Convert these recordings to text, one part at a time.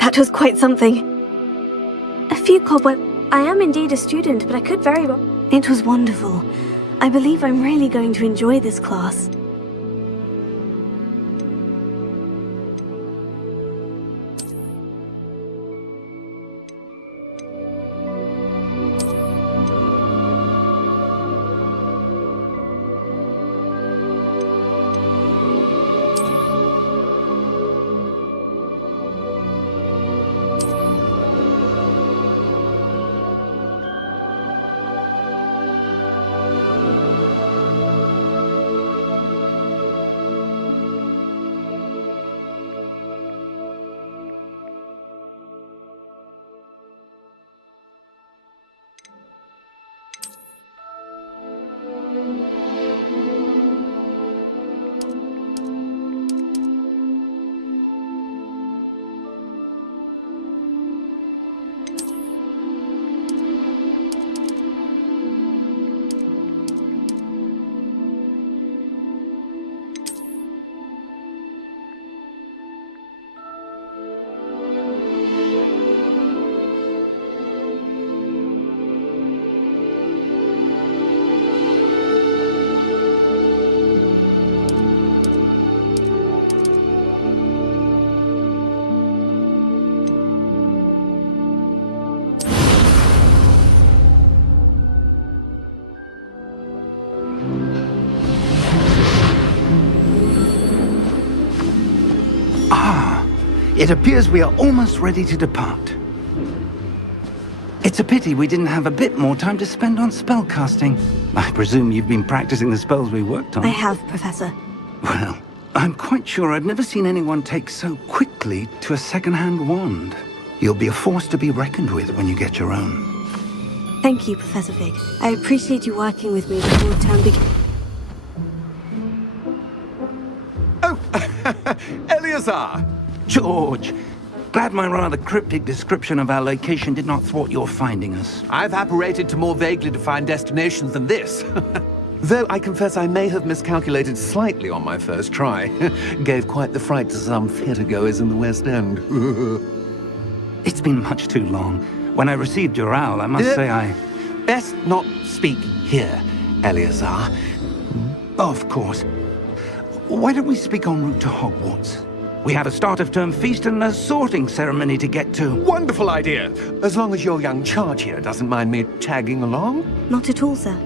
That was quite something. A few cobwebs. I am indeed a student, but I could very well... It was wonderful. I believe I'm really going to enjoy this class. It appears we are almost ready to depart. It's a pity we didn't have a bit more time to spend on spellcasting. I presume you've been practicing the spells we worked on. I have, Professor. Well, I'm quite sure I've never seen anyone take so quickly to a second-hand wand. You'll be a force to be reckoned with when you get your own. Thank you, Professor Fig. I appreciate you working with me before term begins. Oh, Eleazar! George, glad my rather cryptic description of our location did not thwart your finding us. I've apparated to more vaguely defined destinations than this. Though I confess I may have miscalculated slightly on my first try. Gave quite the fright to some theatre-goers in the West End. It's been much too long. When I received your owl, I must say I... Best not speak here, Eleazar. Of course. Why don't we speak en route to Hogwarts? We have a start-of-term feast and a sorting ceremony to get to. Wonderful idea! As long as your young charge here doesn't mind me tagging along. Not at all, sir.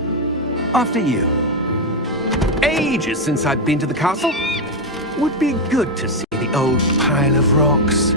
After you. Ages since I've been to the castle. Would be good to see the old pile of rocks.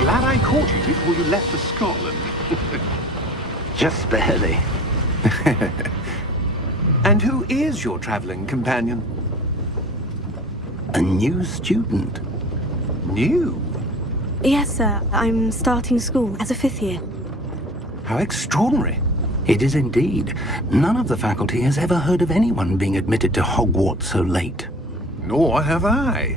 Glad I caught you before you left for Scotland. Just barely. And who is your traveling companion? A new student. New? Yes, sir. I'm starting school as a 5th year. How extraordinary. It is indeed. None of the faculty has ever heard of anyone being admitted to Hogwarts so late. Nor have I.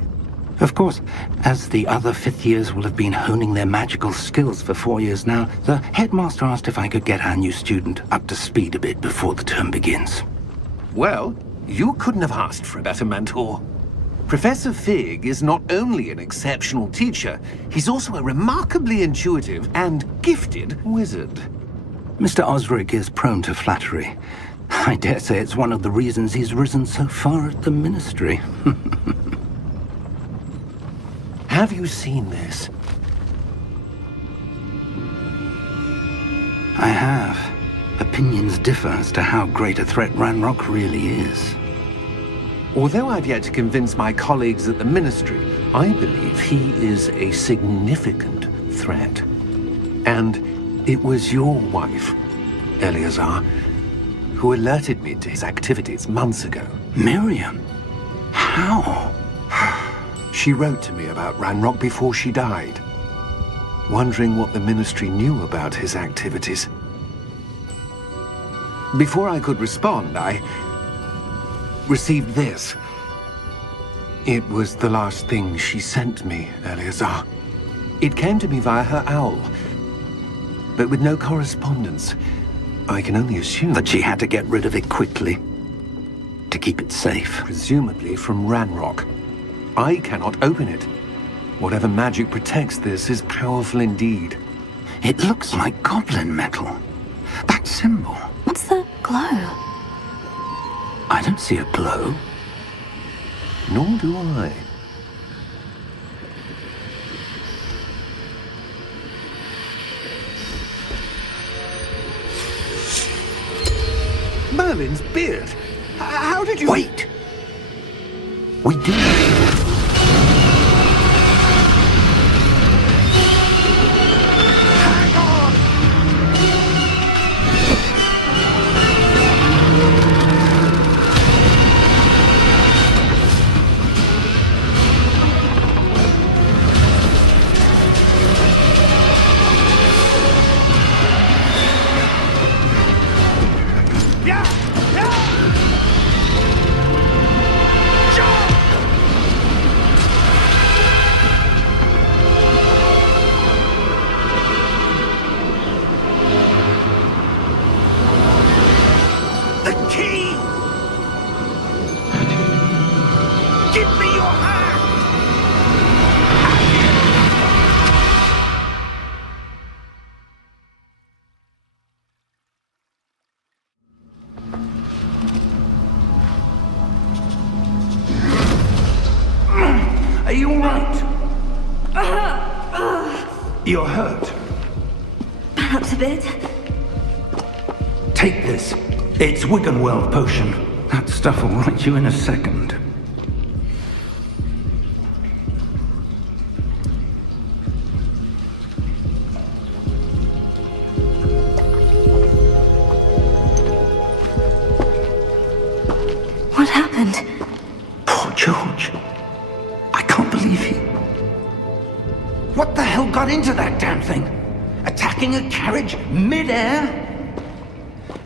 Of course, as the other 5th years will have been honing their magical skills for 4 years now, the headmaster asked if I could get our new student up to speed a bit before the term begins. Well, you couldn't have asked for a better mentor. Professor Fig is not only an exceptional teacher, he's also a remarkably intuitive and gifted wizard. Mr. Osric is prone to flattery. I dare say it's one of the reasons he's risen so far at the Ministry. Have you seen this? I have. Opinions differ as to how great a threat Ranrock really is. Although I've yet to convince my colleagues at the Ministry, I believe he is a significant threat. And it was your wife, Eleazar, who alerted me to his activities months ago. Miriam? How? She wrote to me about Ranrock before she died, wondering what the Ministry knew about his activities. Before I could respond, I received this. It was the last thing she sent me, Eleazar. It came to me via her owl, but with no correspondence. I can only assume That she had to get rid of it quickly, to keep it safe. presumably from Ranrock. I cannot open it. Whatever magic protects this is powerful indeed. It looks like goblin metal. That symbol. What's the glow? I don't see a glow. Nor do I. Merlin's beard. How did you... Wait! We do. Hang on! Yeah! Yeah! The key! Give me your hand! Are you all right? You're hurt. Perhaps a bit. Take this. It's Wiggenweld potion. That stuff will right you in a second. What happened? Poor George. I can't believe he... What the hell got into that damn thing? Attacking a carriage mid-air?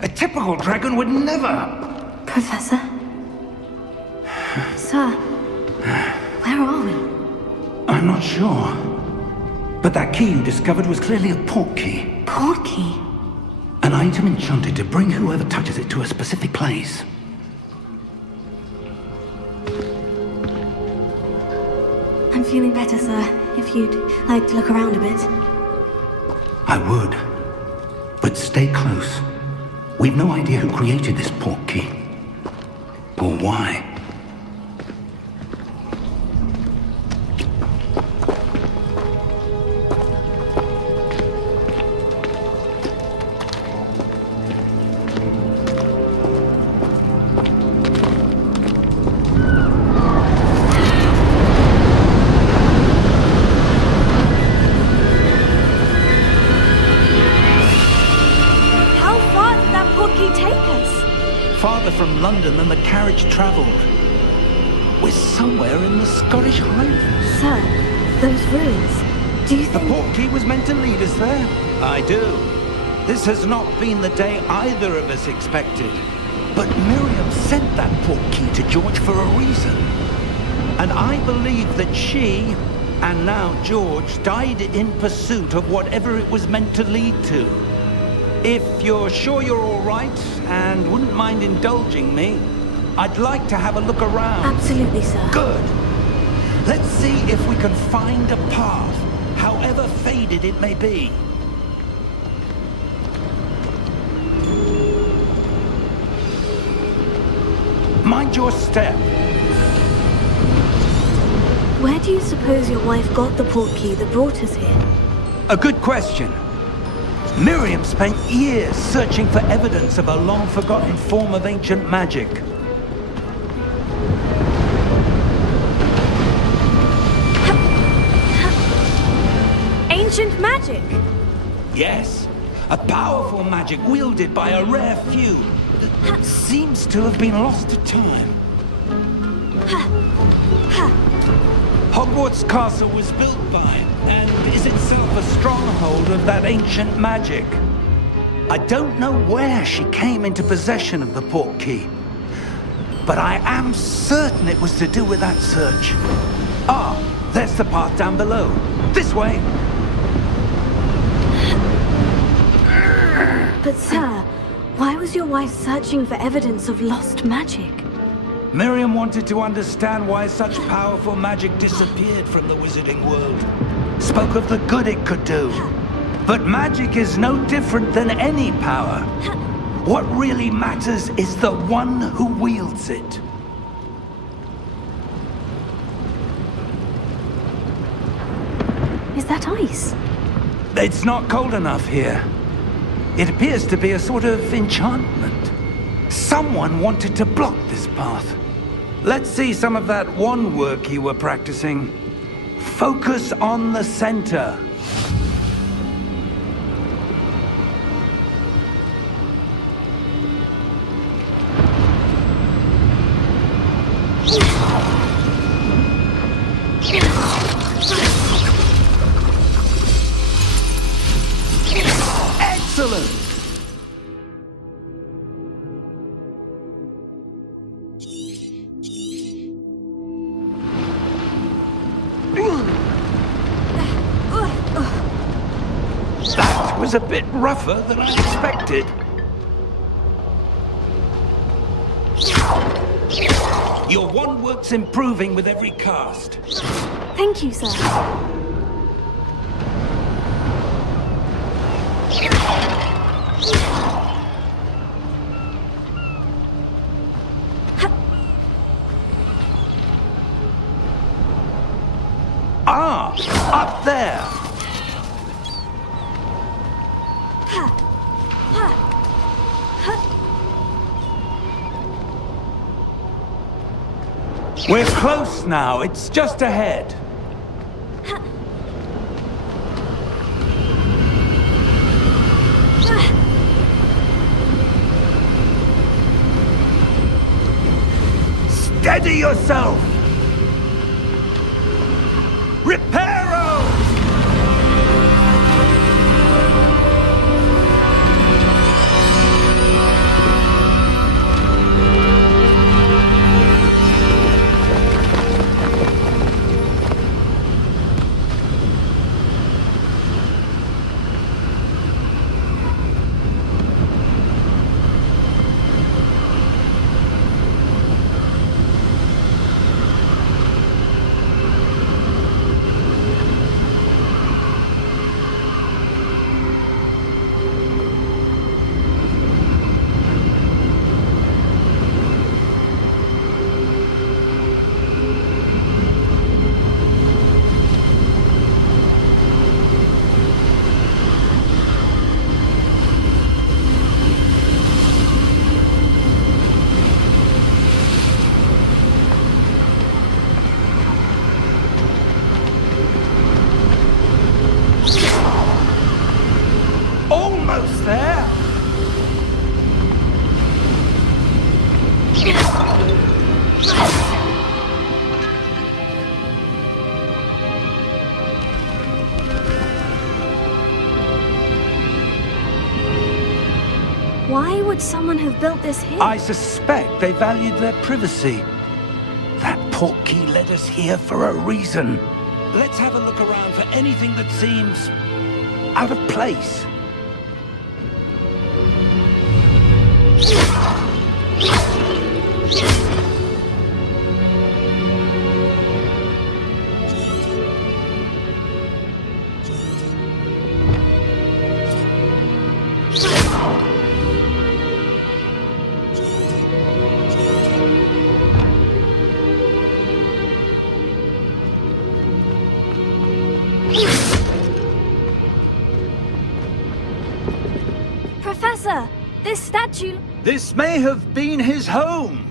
A typical dragon would never... Professor? Sir? Where are we? I'm not sure. But that key you discovered was clearly a port key. Port key? An item enchanted to bring whoever touches it to a specific place. I'm feeling better, sir. If you'd like to look around a bit. I would. But stay close. We've no idea who created this port key. Or why. How far did that port key take us? Farther from London than the carriage travelled. We're somewhere in the Scottish Highlands. Sir, those ruins. Do you The think... port key was meant to lead us there. I do. This has not been the day either of us expected. But Miriam sent that port key to George for a reason. And I believe that she, and now George, died in pursuit of whatever it was meant to lead to. If you're sure you're all right and wouldn't mind indulging me, I'd like to have a look around. Absolutely, sir. Good. Let's see if we can find a path, however faded it may be. Mind your step. Where do you suppose your wife got the portkey that brought us here? A good question. Miriam spent years searching for evidence of a long-forgotten form of ancient magic. Ancient magic? Yes, a powerful magic wielded by a rare few that seems to have been lost to time. Hogwarts Castle was built by and is itself a stronghold of that ancient magic. I don't know where she came into possession of the portkey, but I am certain it was to do with that search. Ah, there's the path down below. This way. But sir, why was your wife searching for evidence of lost magic? Miriam wanted to understand why such powerful magic disappeared from the wizarding world. Spoke of the good it could do. But magic is no different than any power. What really matters is the one who wields it. Is that ice? It's not cold enough here. It appears to be a sort of enchantment. Someone wanted to block this path. Let's see some of that wand work you were practicing. Focus on the center. Excellent! That was a bit rougher than I expected. Your wand work's improving with every cast. Thank you, sir. Ah, up there. We're close now. It's just ahead. Steady yourself! Reparo! Almost there. Why would someone have built this here? I suspect they valued their privacy. That portkey led us here for a reason. Let's have a look around for anything that seems out of place. Professor, this statue... This may have been his home.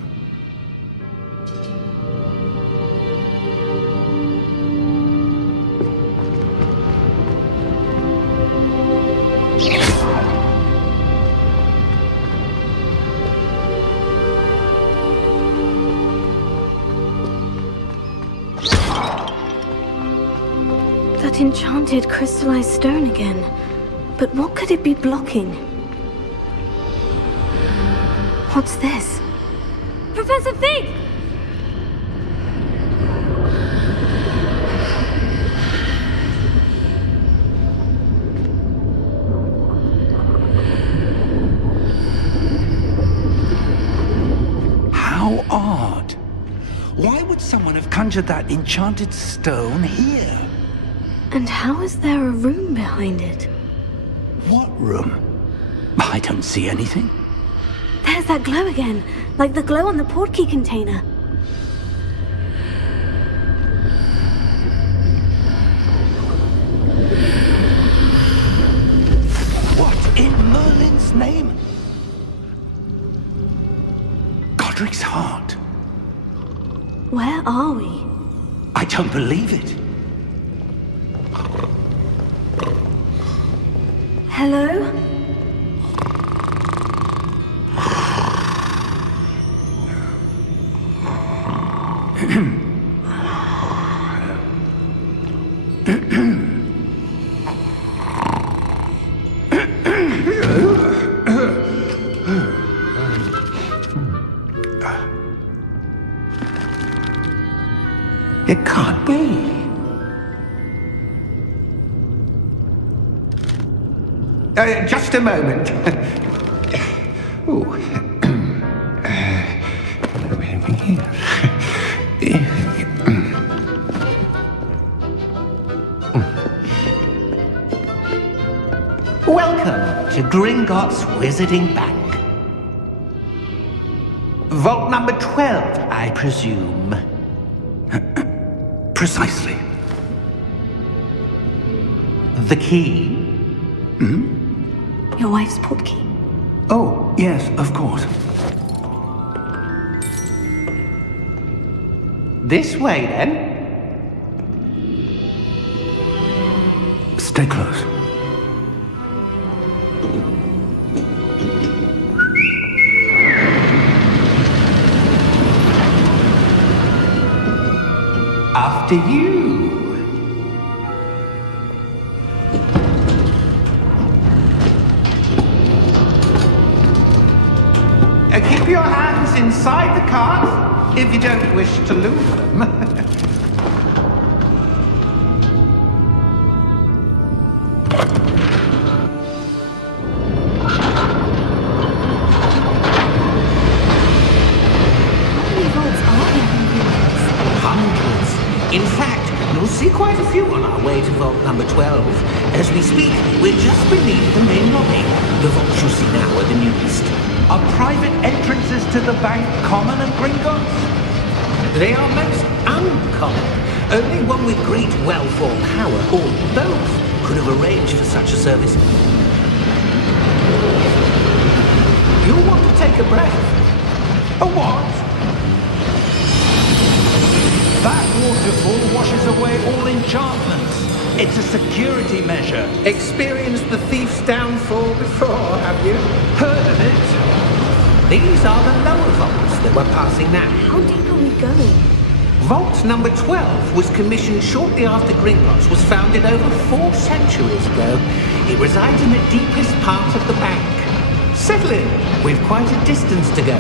That enchanted crystallized stone again. But what could it be blocking? What's this? Professor Fig! How odd. Why would someone have conjured that enchanted stone here? And how is there a room behind it? What room? I don't see anything. There's that glow again, like the glow on the portkey container. What in Merlin's name? Godric's heart. Where are we? I don't believe it. Hello? It can't be. Just a moment. Ooh. Welcome to Gringotts Wizarding Bank. Vault number 12, I presume. Precisely. The key? Your wife's portkey. Oh, yes, of course. This way, then. Stay close. After you. Keep your hands inside the cart if you don't wish to lose them. How many vaults are there in Gringotts? Hundreds. In fact, you'll see quite a few on our way to vault number 12. As we speak, we're just beneath the main lobby. The vaults you see now are the newest. Are private entrances to the bank common at Gringotts? They are most uncommon. Only one with great wealth or power, or both, could have arranged for such a service. You'll want to take a breath. A what? That waterfall washes away all enchantments. It's a security measure. Experienced the thief's downfall before, have you? Heard of it? These are the lower vaults that we're passing now. How deep are we going? Vault number 12 was commissioned shortly after Gringotts was founded over 4 centuries ago. It resides in the deepest part of the bank. Settle in. We've quite a distance to go.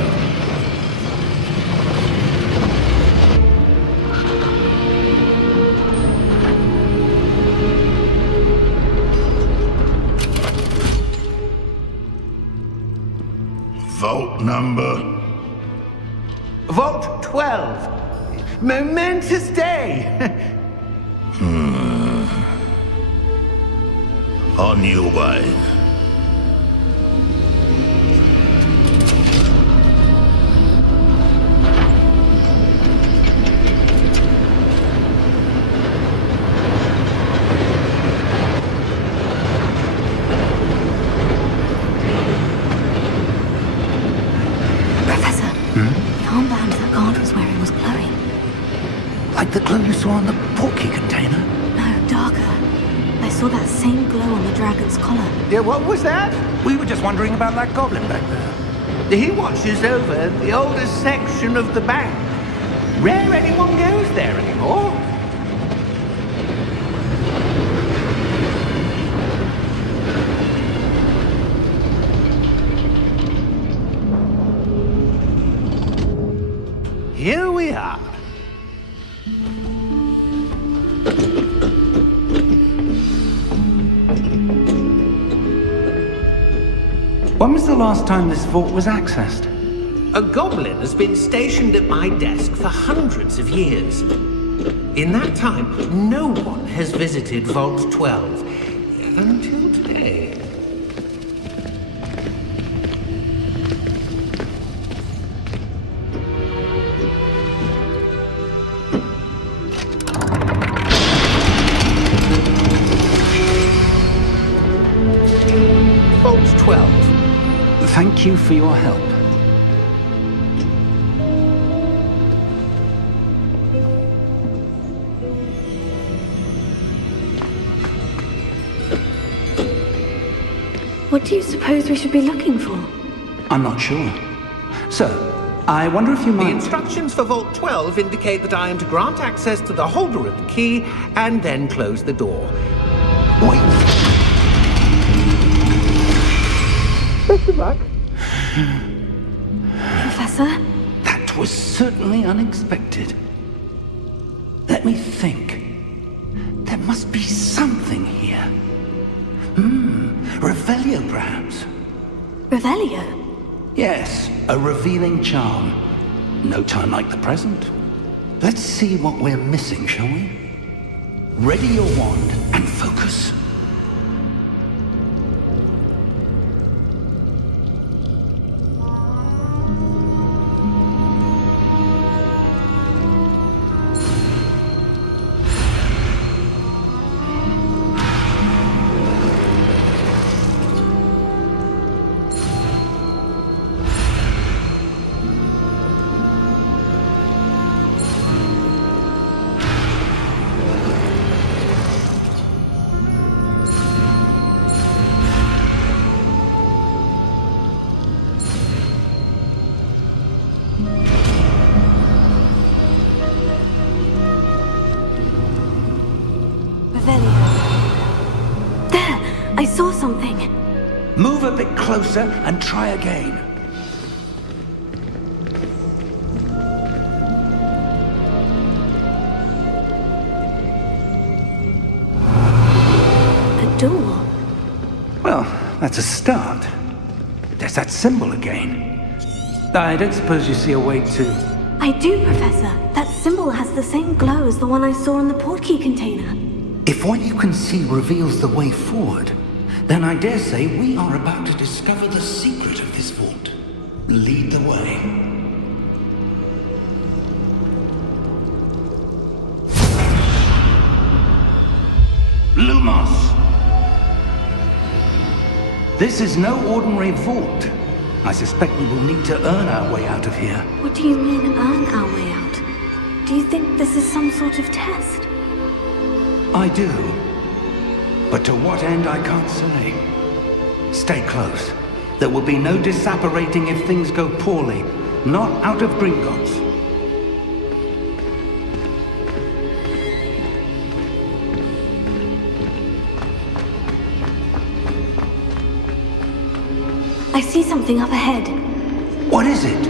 Vault number... Vault 12. Momentous day. On your way. armband that guard was wearing was glowing. Like the glow you saw on the portkey container? No, darker. I saw that same glow on the dragon's collar. Yeah, what was that? We were just wondering about that goblin back there. He watches over the oldest section of the bank. Rare anyone goes there anymore. Here we are. When was the last time this vault was accessed? A goblin has been stationed at my desk for hundreds of years. In that time, no one has visited Vault 12 until today. Vault 12. Thank you for your help. What do you suppose we should be looking for? I'm not sure. So, I wonder if you The might... instructions for Vault 12 indicate that I am to grant access to the holder of the key and then close the door. Wait! Best of luck. Professor? That was certainly unexpected. Let me think. There must be something here. Revelio, perhaps? Revelio? Yes, a revealing charm. No time like the present. Let's see what we're missing, shall we? Ready your wand and focus. There! I saw something. Move a bit closer and try again. A door. Well, that's a start. There's that symbol again. I don't suppose you see a way to... I do, Professor. That symbol has the same glow as the one I saw in the portkey container. If what you can see reveals the way forward, then I dare say we are about to discover the secret of this vault. Lead the way. Lumos! This is no ordinary vault. I suspect we will need to earn our way out of here. What do you mean, earn our way out? Do you think this is some sort of test? I do. But to what end, I can't say. Stay close. There will be no disapparating if things go poorly. Not out of Gringotts. I see something up ahead. What is it?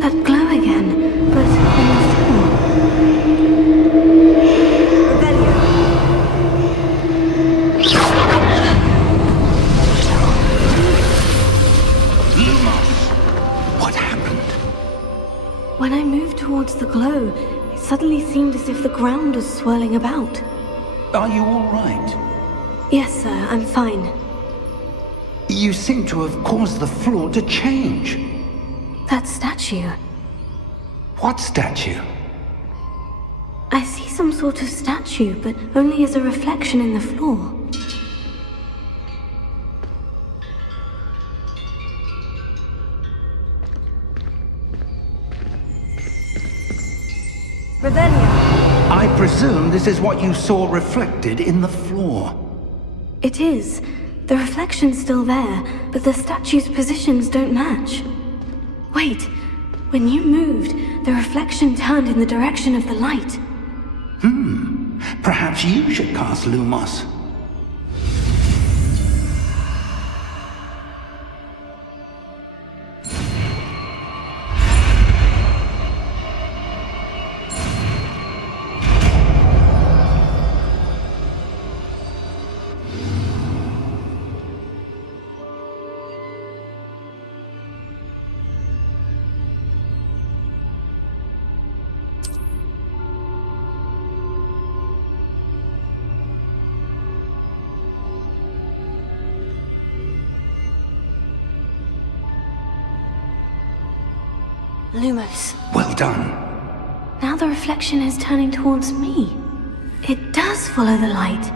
That glow again, but on the floor. Revelio. Lumos! What happened? When I moved towards the glow, it suddenly seemed as if the ground was swirling about. Are you all right? Yes, sir, I'm fine. You seem to have caused the floor to change. That statue. What statue? I see some sort of statue, but only as a reflection in the floor. Revelio. I presume this is what you saw reflected in the floor. It is. The reflection's still there, but the statue's positions don't match. Wait, when you moved, the reflection turned in the direction of the light. Perhaps you should cast Lumos. Lumos. Well done. Now the reflection is turning towards me. It does follow the light.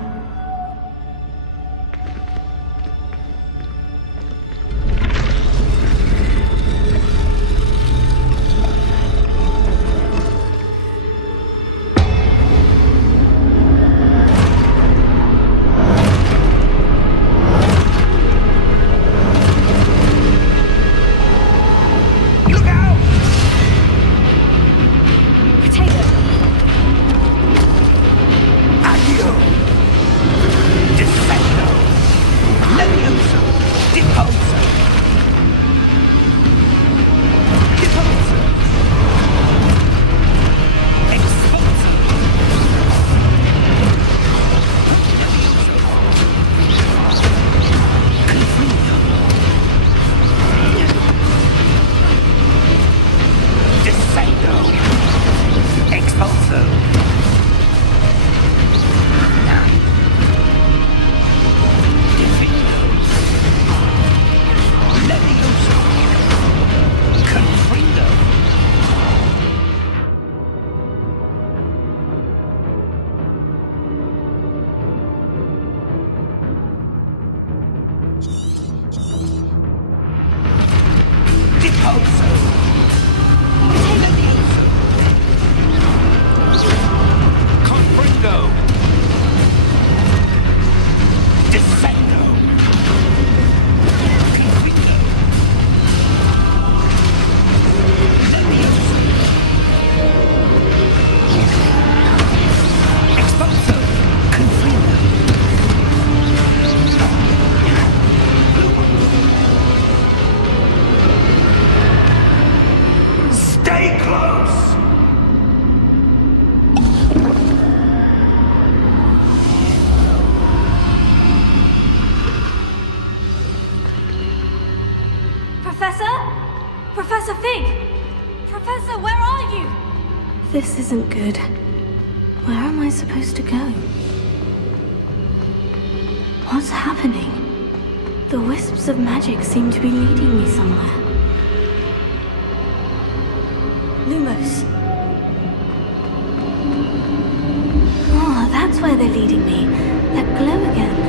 Professor Fig! Professor, where are you? This isn't good. Where am I supposed to go? What's happening? The wisps of magic seem to be leading me somewhere. Lumos. Oh, that's where they're leading me. That glow again.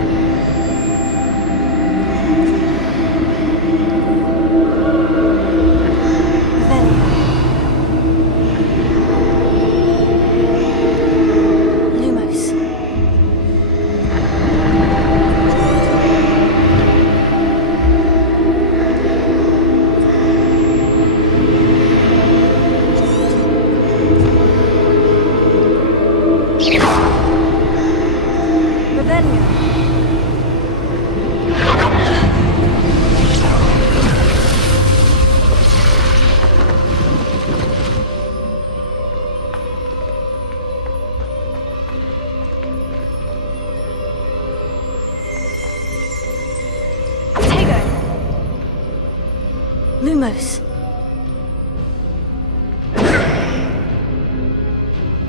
Lumos.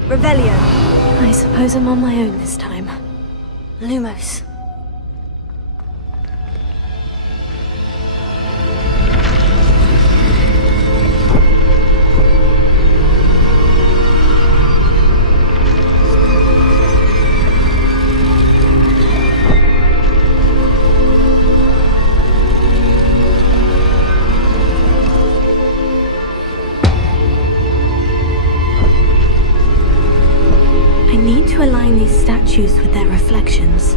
Revelio. I suppose I'm on my own this time. Lumos. to align these statues with their reflections.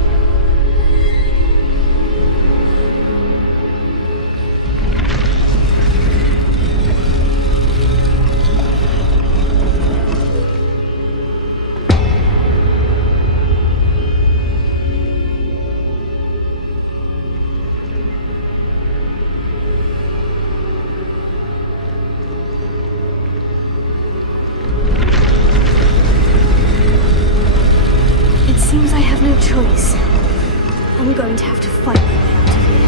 Seems I have no choice. I'm going to have to fight my way out of here.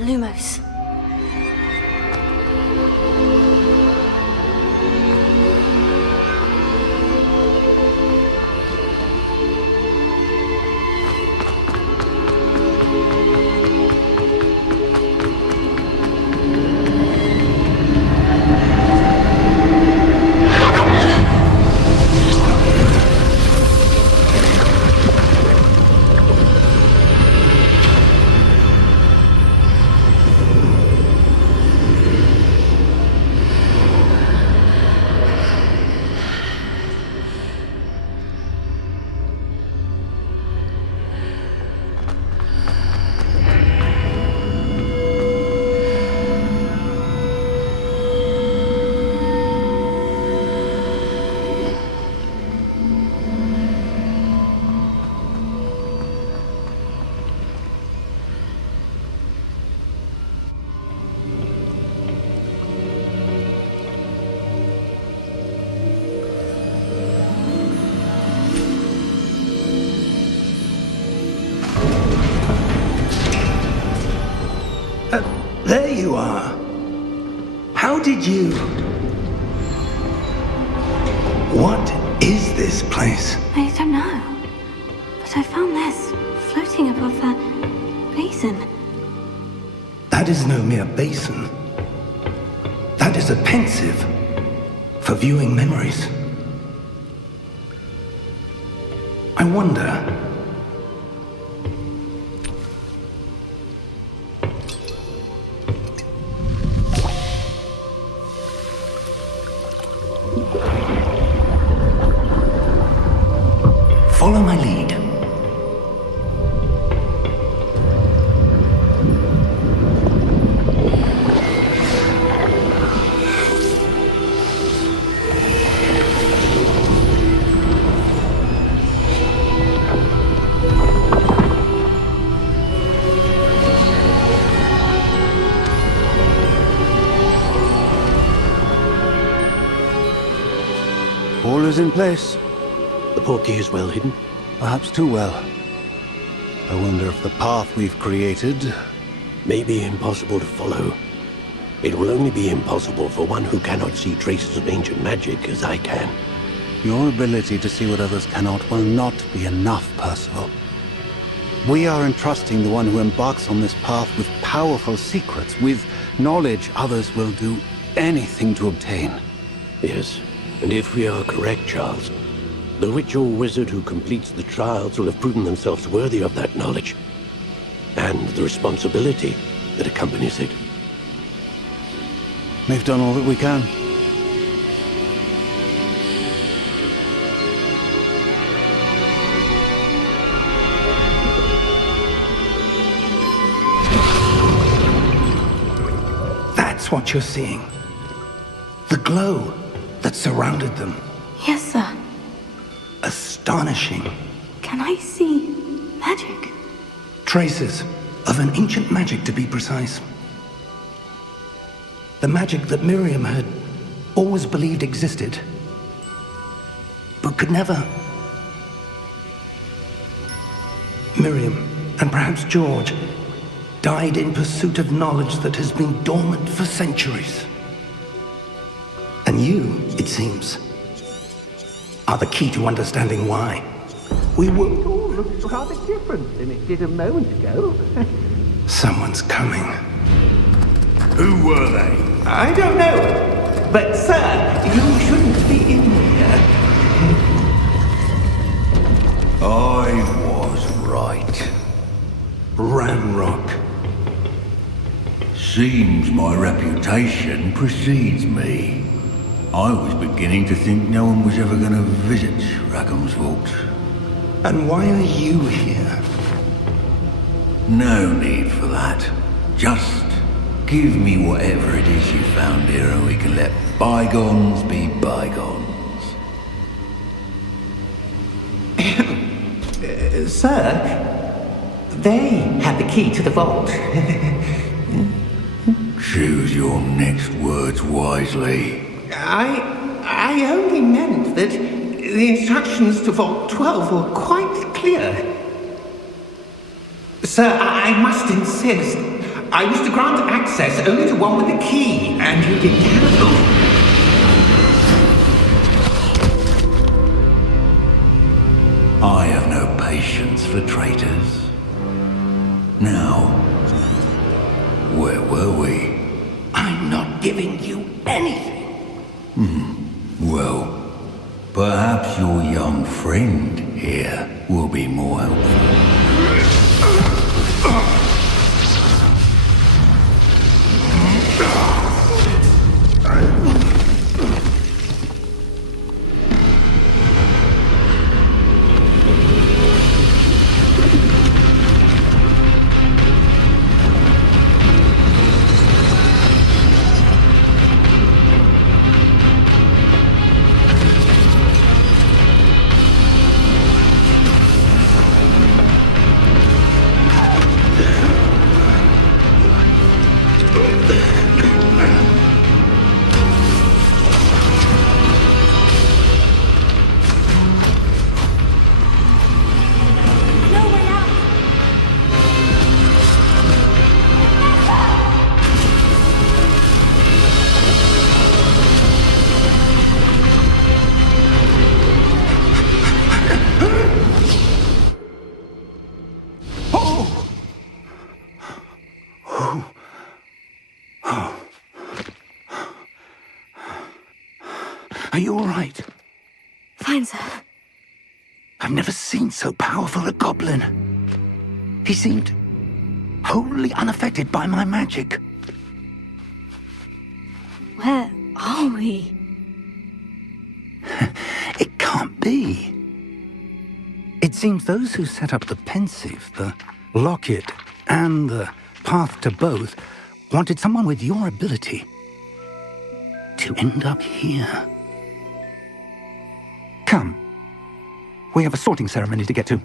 Lumos. There you are. How did you... What is this place? I don't know. But I found this floating above that basin. That is no mere basin. That is a pensive for viewing memories. I wonder... Follow my lead. All is in place. The portkey is well hidden. Perhaps too well. I wonder if the path we've created may be impossible to follow. It will only be impossible for one who cannot see traces of ancient magic as I can. Your ability to see what others cannot will not be enough, Percival. We are entrusting the one who embarks on this path with powerful secrets, with knowledge others will do anything to obtain. Yes, and if we are correct, Charles, the witch or wizard who completes the trials will have proven themselves worthy of that knowledge, and the responsibility that accompanies it. We've done all that we can. That's what you're seeing. The glow that surrounded them. Yes, sir. Astonishing. Can I see magic? Traces of an ancient magic, to be precise. The magic that Miriam had always believed existed, but could never. Miriam, and perhaps George, died in pursuit of knowledge that has been dormant for centuries. And you, it seems, are the key to understanding why. We were... It all looks rather different than it did a moment ago. Someone's coming. Who were they? I don't know. But, sir, you shouldn't be in here. I was right. Ramrock. Seems my reputation precedes me. I was beginning to think no one was ever going to visit Rackham's vault. And why are you here? No need for that. Just give me whatever it is you found here and we can let bygones be bygones. Sir, they have the key to the vault. Choose your next words wisely. I only meant that the instructions to Vault 12 were quite clear. Sir, I must insist. I was to grant access only to one with the key, and you did cancel. I have no patience for traitors. Now, where were we? I'm not giving you anything. Well, perhaps your young friend here will be more helpful. Are you all right? Fine, sir. I've never seen so powerful a goblin. He seemed wholly unaffected by my magic. Where are we? It can't be. It seems those who set up the pensive, the locket, and the path to both wanted someone with your ability to end up here. Come. We have a sorting ceremony to get to.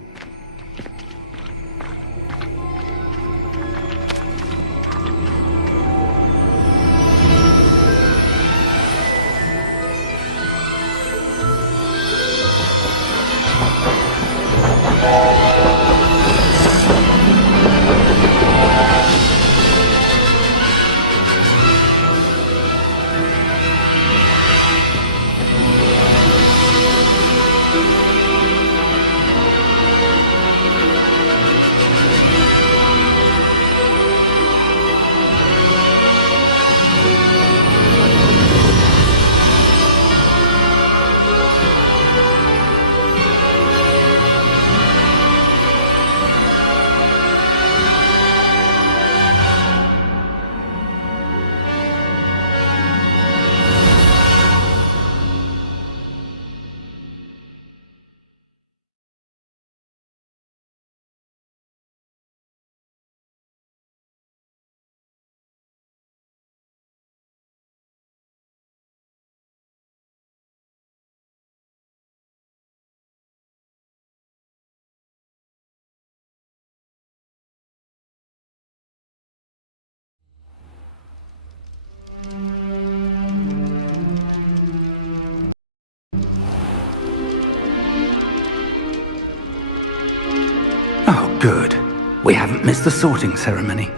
Good. We haven't missed the sorting ceremony.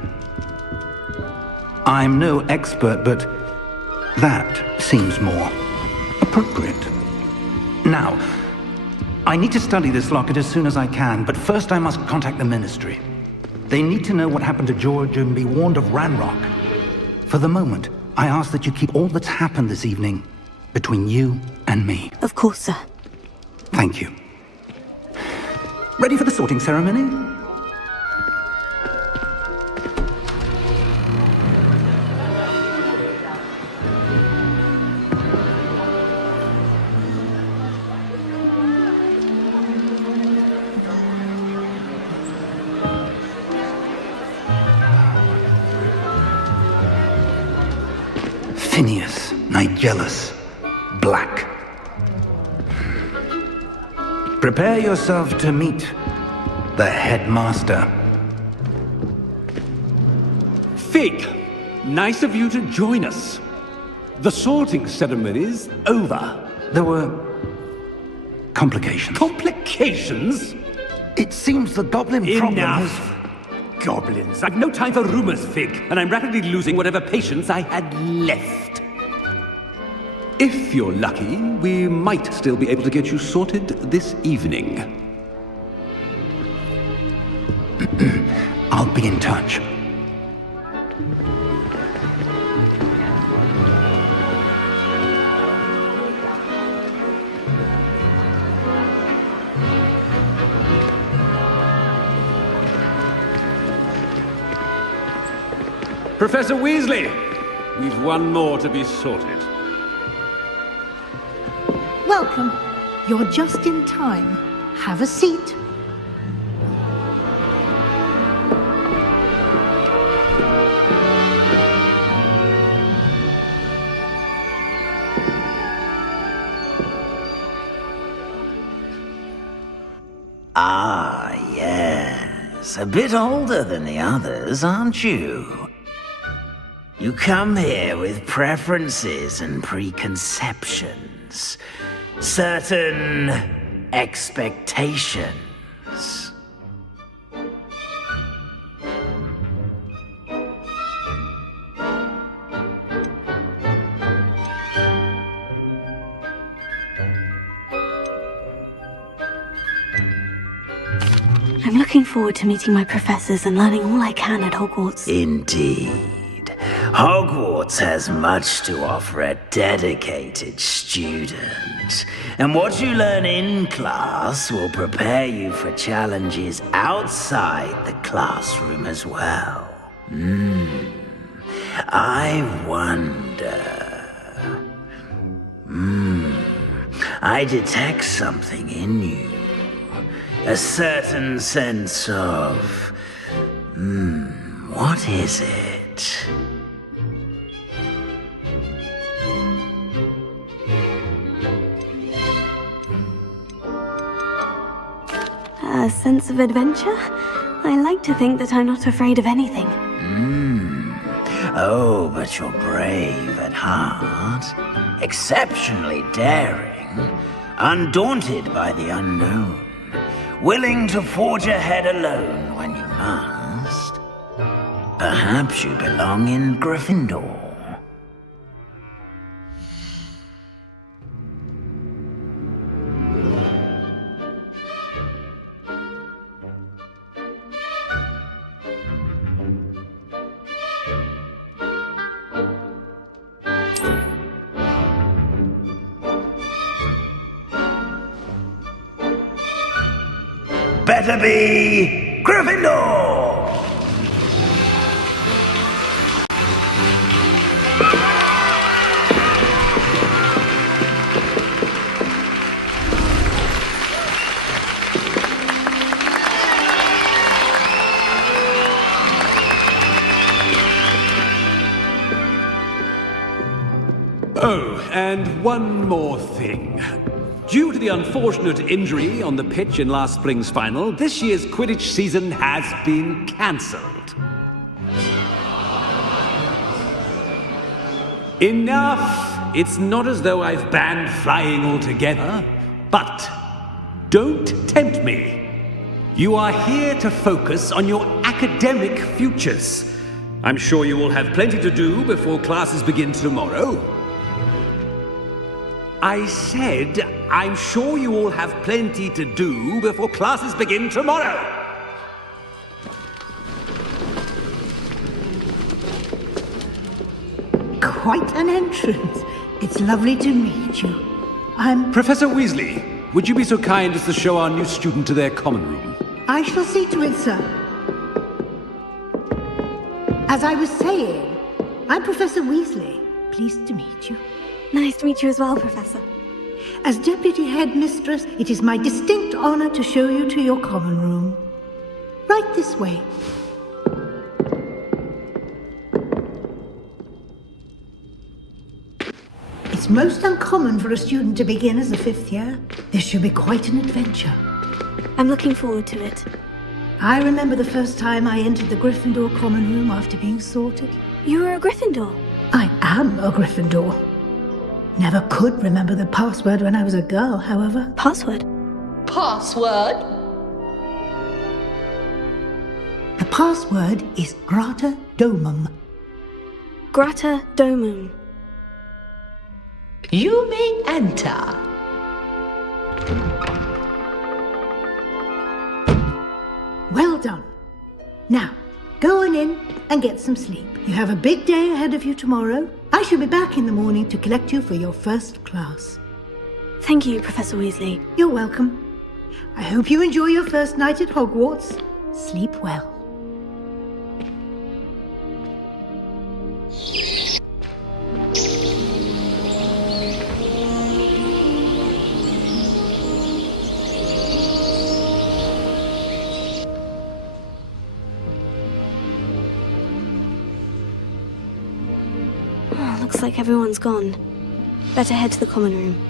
I'm no expert, but that seems more appropriate. Now, I need to study this locket as soon as I can, but first I must contact the Ministry. They need to know what happened to George and be warned of Ranrock. For the moment, I ask that you keep all that's happened this evening between you and me. Of course, sir. Thank you. Ready for the sorting ceremony? Phineas, Nigellus, Black. Prepare yourself to meet the headmaster. Fig, nice of you to join us. The sorting ceremony's over. There were complications. Complications? It seems the goblin problem Enough! has... Goblins. I've no time for rumors, Fig, and I'm rapidly losing whatever patience I had left. If you're lucky, we might still be able to get you sorted this evening. I'll be in touch. Professor Weasley, we've one more to be sorted. Welcome. You're just in time. Have a seat. Ah, yes. A bit older than the others, aren't you? You come here with preferences and preconceptions. Certain expectations. I'm looking forward to meeting my professors and learning all I can at Hogwarts. Indeed. Hogwarts has much to offer a dedicated student. And what you learn in class will prepare you for challenges outside the classroom as well. I wonder... I detect something in you. A certain sense of... what is it? A sense of adventure? I like to think that I'm not afraid of anything. Oh, but you're brave at heart. Exceptionally daring. Undaunted by the unknown. Willing to forge ahead alone when you must. Perhaps you belong in Gryffindor. Better be Gryffindor! Oh, and one more thing. Due to the unfortunate injury on the pitch in last spring's final, this year's Quidditch season has been cancelled. Enough! It's not as though I've banned flying altogether, but don't tempt me. You are here to focus on your academic futures. I'm sure you will have plenty to do before classes begin tomorrow. I said, I'm sure you all have plenty to do before classes begin tomorrow. Quite an entrance. It's lovely to meet you. I'm... Professor Weasley, would you be so kind as to show our new student to their common room? I shall see to it, sir. As I was saying, I'm Professor Weasley. Pleased to meet you. Nice to meet you as well, Professor. As Deputy Headmistress, it is my distinct honor to show you to your common room. Right this way. It's most uncommon for a student to begin as a fifth year. This should be quite an adventure. I'm looking forward to it. I remember the first time I entered the Gryffindor common room after being sorted. You were a Gryffindor? I am a Gryffindor. Never could remember the password when I was a girl, however. Password? Password? The password is Grata Domum. Grata Domum. You may enter. Well done. Now, go on in and get some sleep. You have a big day ahead of you tomorrow. I shall be back in the morning to collect you for your first class. Thank you, Professor Weasley. You're welcome. I hope you enjoy your first night at Hogwarts. Sleep well. Looks like everyone's gone. Better head to the common room.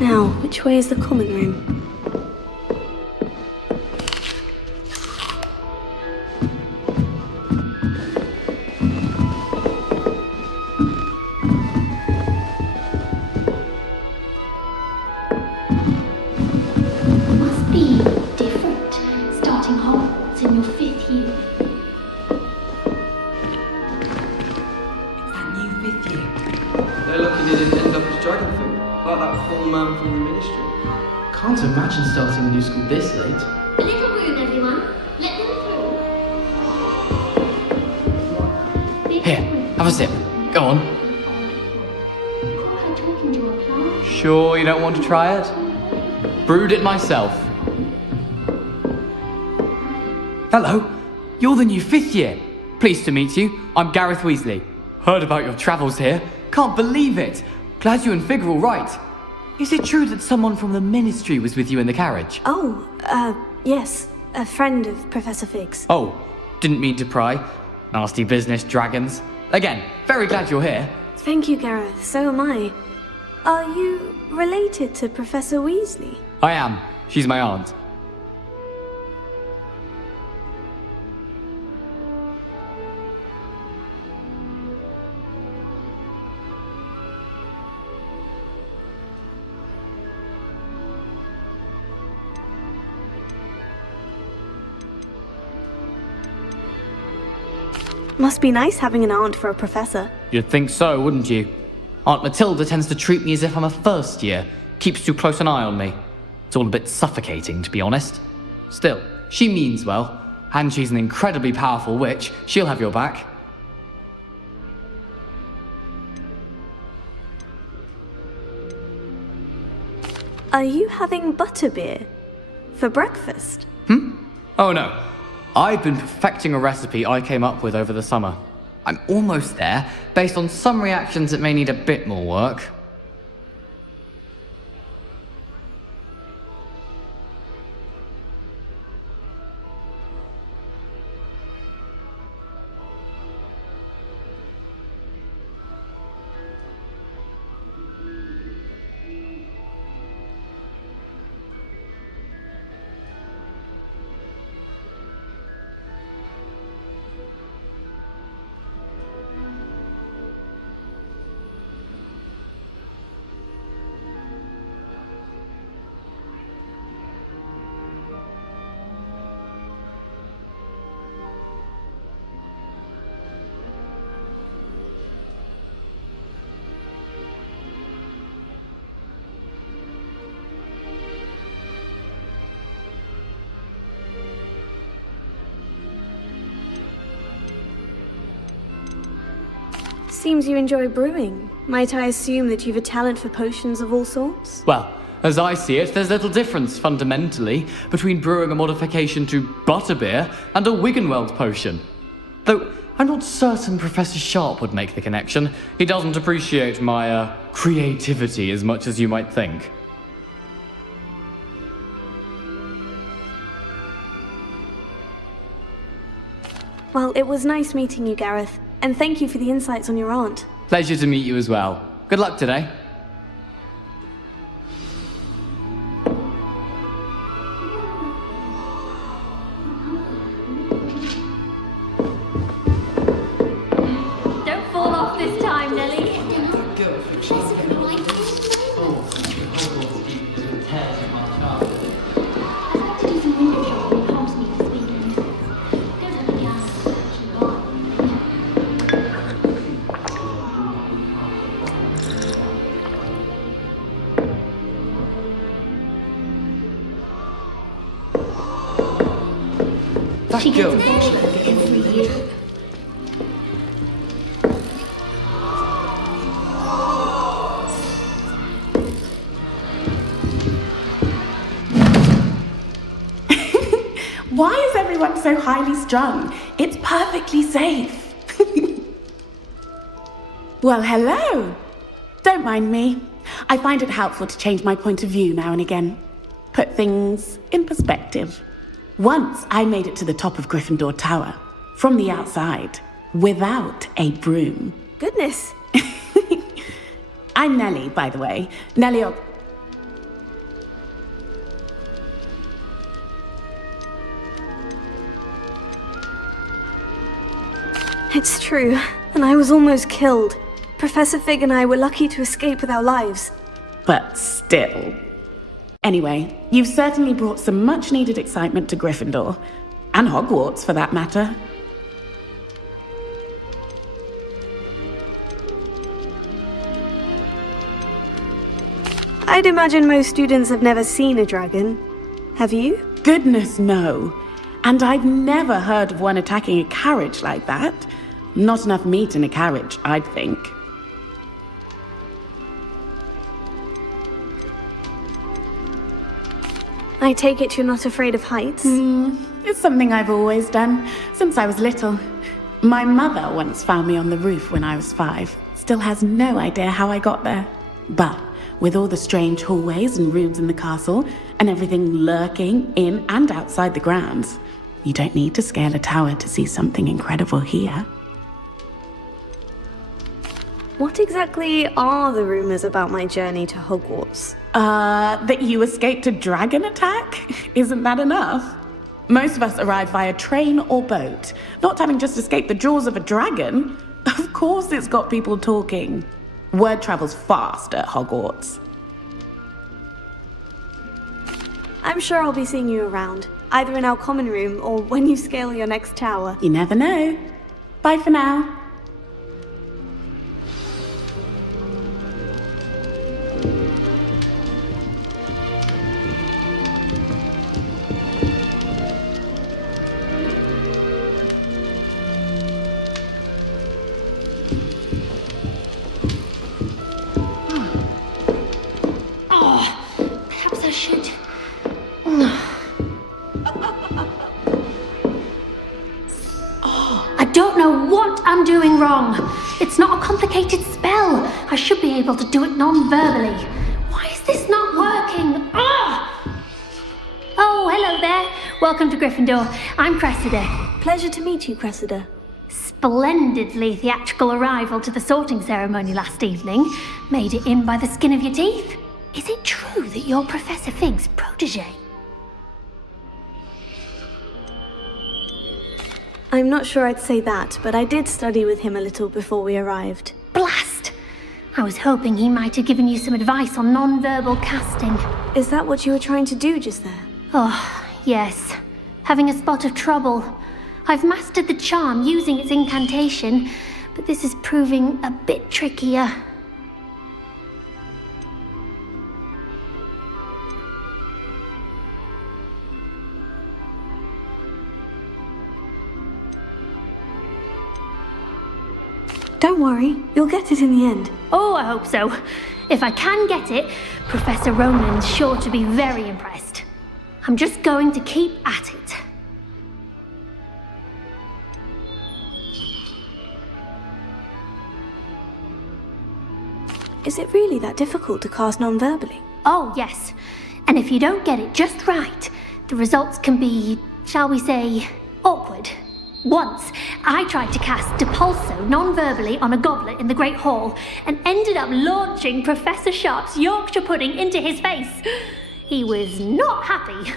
Now, which way is the common room? Must be different, starting Hogwarts in your 5th year. That new 5th year. They're lucky they didn't end up as dragon food. Like that poor man from the ministry. Can't imagine starting a new school this late. A little room, everyone. Let them through. Here, have a sip. Go on. Caught her talking to a plant. Sure you don't want to try it? Brewed it myself. Hello, you're the new 5th year. Pleased to meet you. I'm Gareth Weasley. Heard about your travels here. Can't believe it. Glad you and Fig are all right. Is it true that someone from the Ministry was with you in the carriage? Oh, yes. A friend of Professor Fig's. Oh, didn't mean to pry. Nasty business, dragons. Again, very glad you're here. Thank you, Gareth. So am I. Are you related to Professor Weasley? I am. She's my aunt. Must be nice having an aunt for a professor. You'd think so, wouldn't you? Aunt Matilda tends to treat me as if I'm a first year. Keeps too close an eye on me. It's all a bit suffocating, to be honest. Still, she means well. And she's an incredibly powerful witch. She'll have your back. Are you having butterbeer? For breakfast? Oh no. I've been perfecting a recipe I came up with over the summer. I'm almost there. Based on some reactions, it may need a bit more work. Seems you enjoy brewing. Might I assume that you've a talent for potions of all sorts? Well, as I see it, there's little difference, fundamentally, between brewing a modification to butterbeer and a Wiggenweld potion. Though, I'm not certain Professor Sharp would make the connection. He doesn't appreciate my, creativity as much as you might think. Well, it was nice meeting you, Gareth. And thank you for the insights on your aunt. Pleasure to meet you as well. Good luck today. Don't fall off this time, Nelly. She gets every year. Why is everyone so highly strung? It's perfectly safe. Well, hello. Don't mind me. I find it helpful to change my point of view now and again. Put things in perspective. Once I made it to the top of Gryffindor Tower, from the outside, without a broom. Goodness. I'm Nelly, by the way. Nelly It's true, and I was almost killed. Professor Fig and I were lucky to escape with our lives. But still. Anyway, you've certainly brought some much-needed excitement to Gryffindor. And Hogwarts, for that matter. I'd imagine most students have never seen a dragon. Have you? Goodness, no. And I've never heard of one attacking a carriage like that. Not enough meat in a carriage, I'd think. I take it you're not afraid of heights? It's something I've always done, since I was little. My mother once found me on the roof when I was 5. Still has no idea how I got there. But with all the strange hallways and rooms in the castle, and everything lurking in and outside the grounds, you don't need to scale a tower to see something incredible here. What exactly are the rumors about my journey to Hogwarts? That you escaped a dragon attack? Isn't that enough? Most of us arrive via train or boat, not having just escaped the jaws of a dragon. Of course it's got people talking. Word travels fast at Hogwarts. I'm sure I'll be seeing you around, either in our common room or when you scale your next tower. You never know. Bye for now. don't know what I'm doing wrong. It's not a complicated spell. I should be able to do it non-verbally. Why is this not working? Ah! Oh, hello there. Welcome to Gryffindor. I'm Cressida. Pleasure to meet you, Cressida. Splendidly theatrical arrival to the sorting ceremony last evening. Made it in by the skin of your teeth. Is it true that you're Professor Fig's protege? I'm not sure I'd say that, but I did study with him a little before we arrived. Blast! I was hoping he might have given you some advice on non-verbal casting. Is that what you were trying to do just there? Oh, yes. Having a spot of trouble. I've mastered the charm using its incantation, but this is proving a bit trickier. Don't worry, you'll get it in the end. Oh, I hope so. If I can get it, Professor Ronan's sure to be very impressed. I'm just going to keep at it. Is it really that difficult to cast non-verbally? Oh, yes. And if you don't get it just right, the results can be, shall we say, awkward. Once, I tried to cast Depulso non-verbally on a goblet in the Great Hall and ended up launching Professor Sharp's Yorkshire pudding into his face. He was not happy.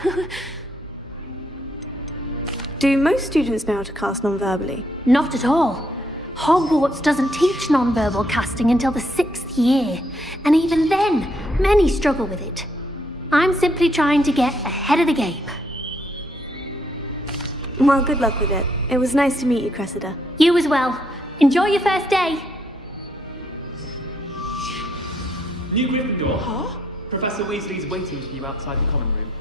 Do most students know how to cast non-verbally? Not at all. Hogwarts doesn't teach non-verbal casting until the 6th year, and even then, many struggle with it. I'm simply trying to get ahead of the game. Well, good luck with it. It was nice to meet you, Cressida. You as well. Enjoy your first day. New Gryffindor. Huh? Professor Weasley's waiting for you outside the common room.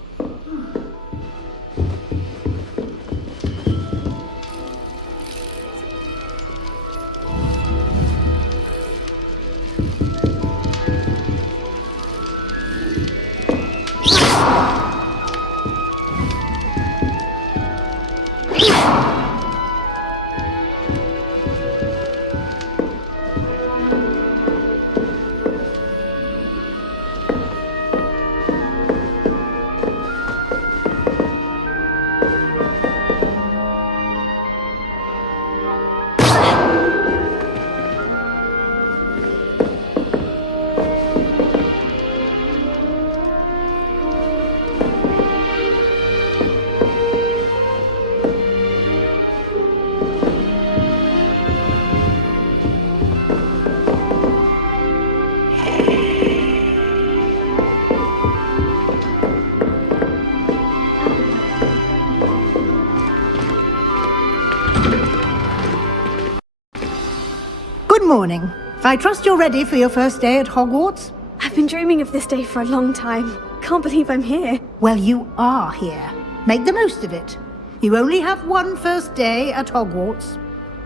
Good morning. I trust you're ready for your first day at Hogwarts? I've been dreaming of this day for a long time. Can't believe I'm here. Well, you are here. Make the most of it. You only have one first day at Hogwarts.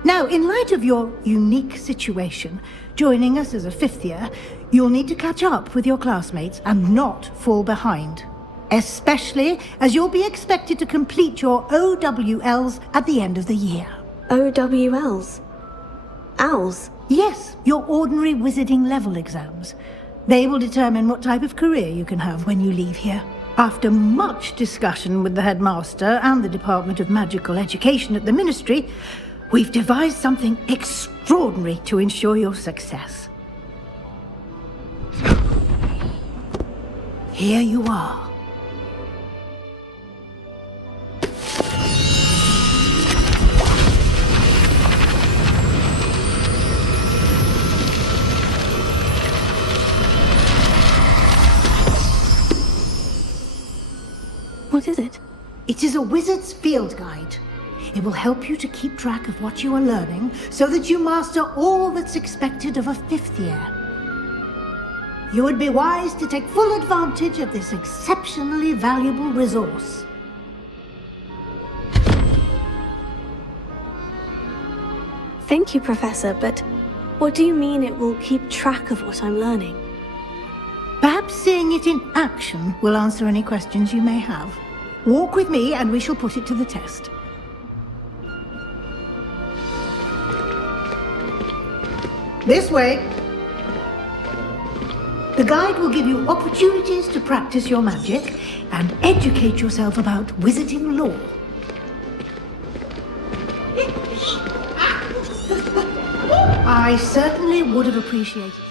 Now, in light of your unique situation, joining us as a 5th year, you'll need to catch up with your classmates and not fall behind. Especially as you'll be expected to complete your OWLs at the end of the year. OWLs? Owls? Yes, your ordinary wizarding level exams. They will determine what type of career you can have when you leave here. After much discussion with the headmaster and the Department of Magical Education at the Ministry, we've devised something extraordinary to ensure your success. Here you are. What is it? It is a wizard's field guide. It will help you to keep track of what you are learning so that you master all that's expected of a 5th year. You would be wise to take full advantage of this exceptionally valuable resource. Thank you, Professor, but what do you mean it will keep track of what I'm learning? Perhaps seeing it in action will answer any questions you may have. Walk with me and we shall put it to the test. This way. The guide will give you opportunities to practice your magic and educate yourself about wizarding lore. I certainly would have appreciated it.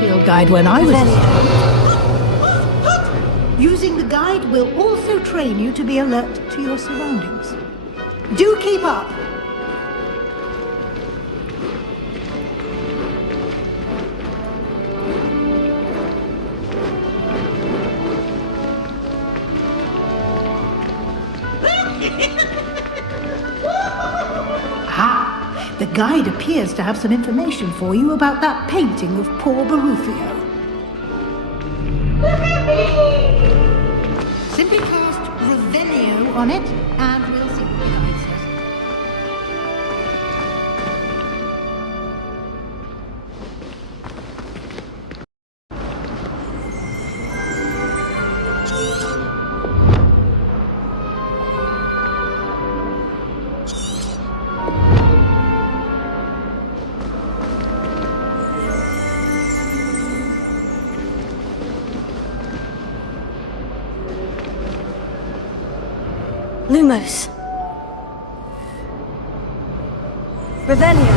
Field guide when I was young. Using the guide will also train you to be alert to your surroundings. Do keep up. The guide appears to have some information for you about that painting of poor Barufio. Simply cast Revelio on it, and we'll see what the guide says. Lumos. Revelio.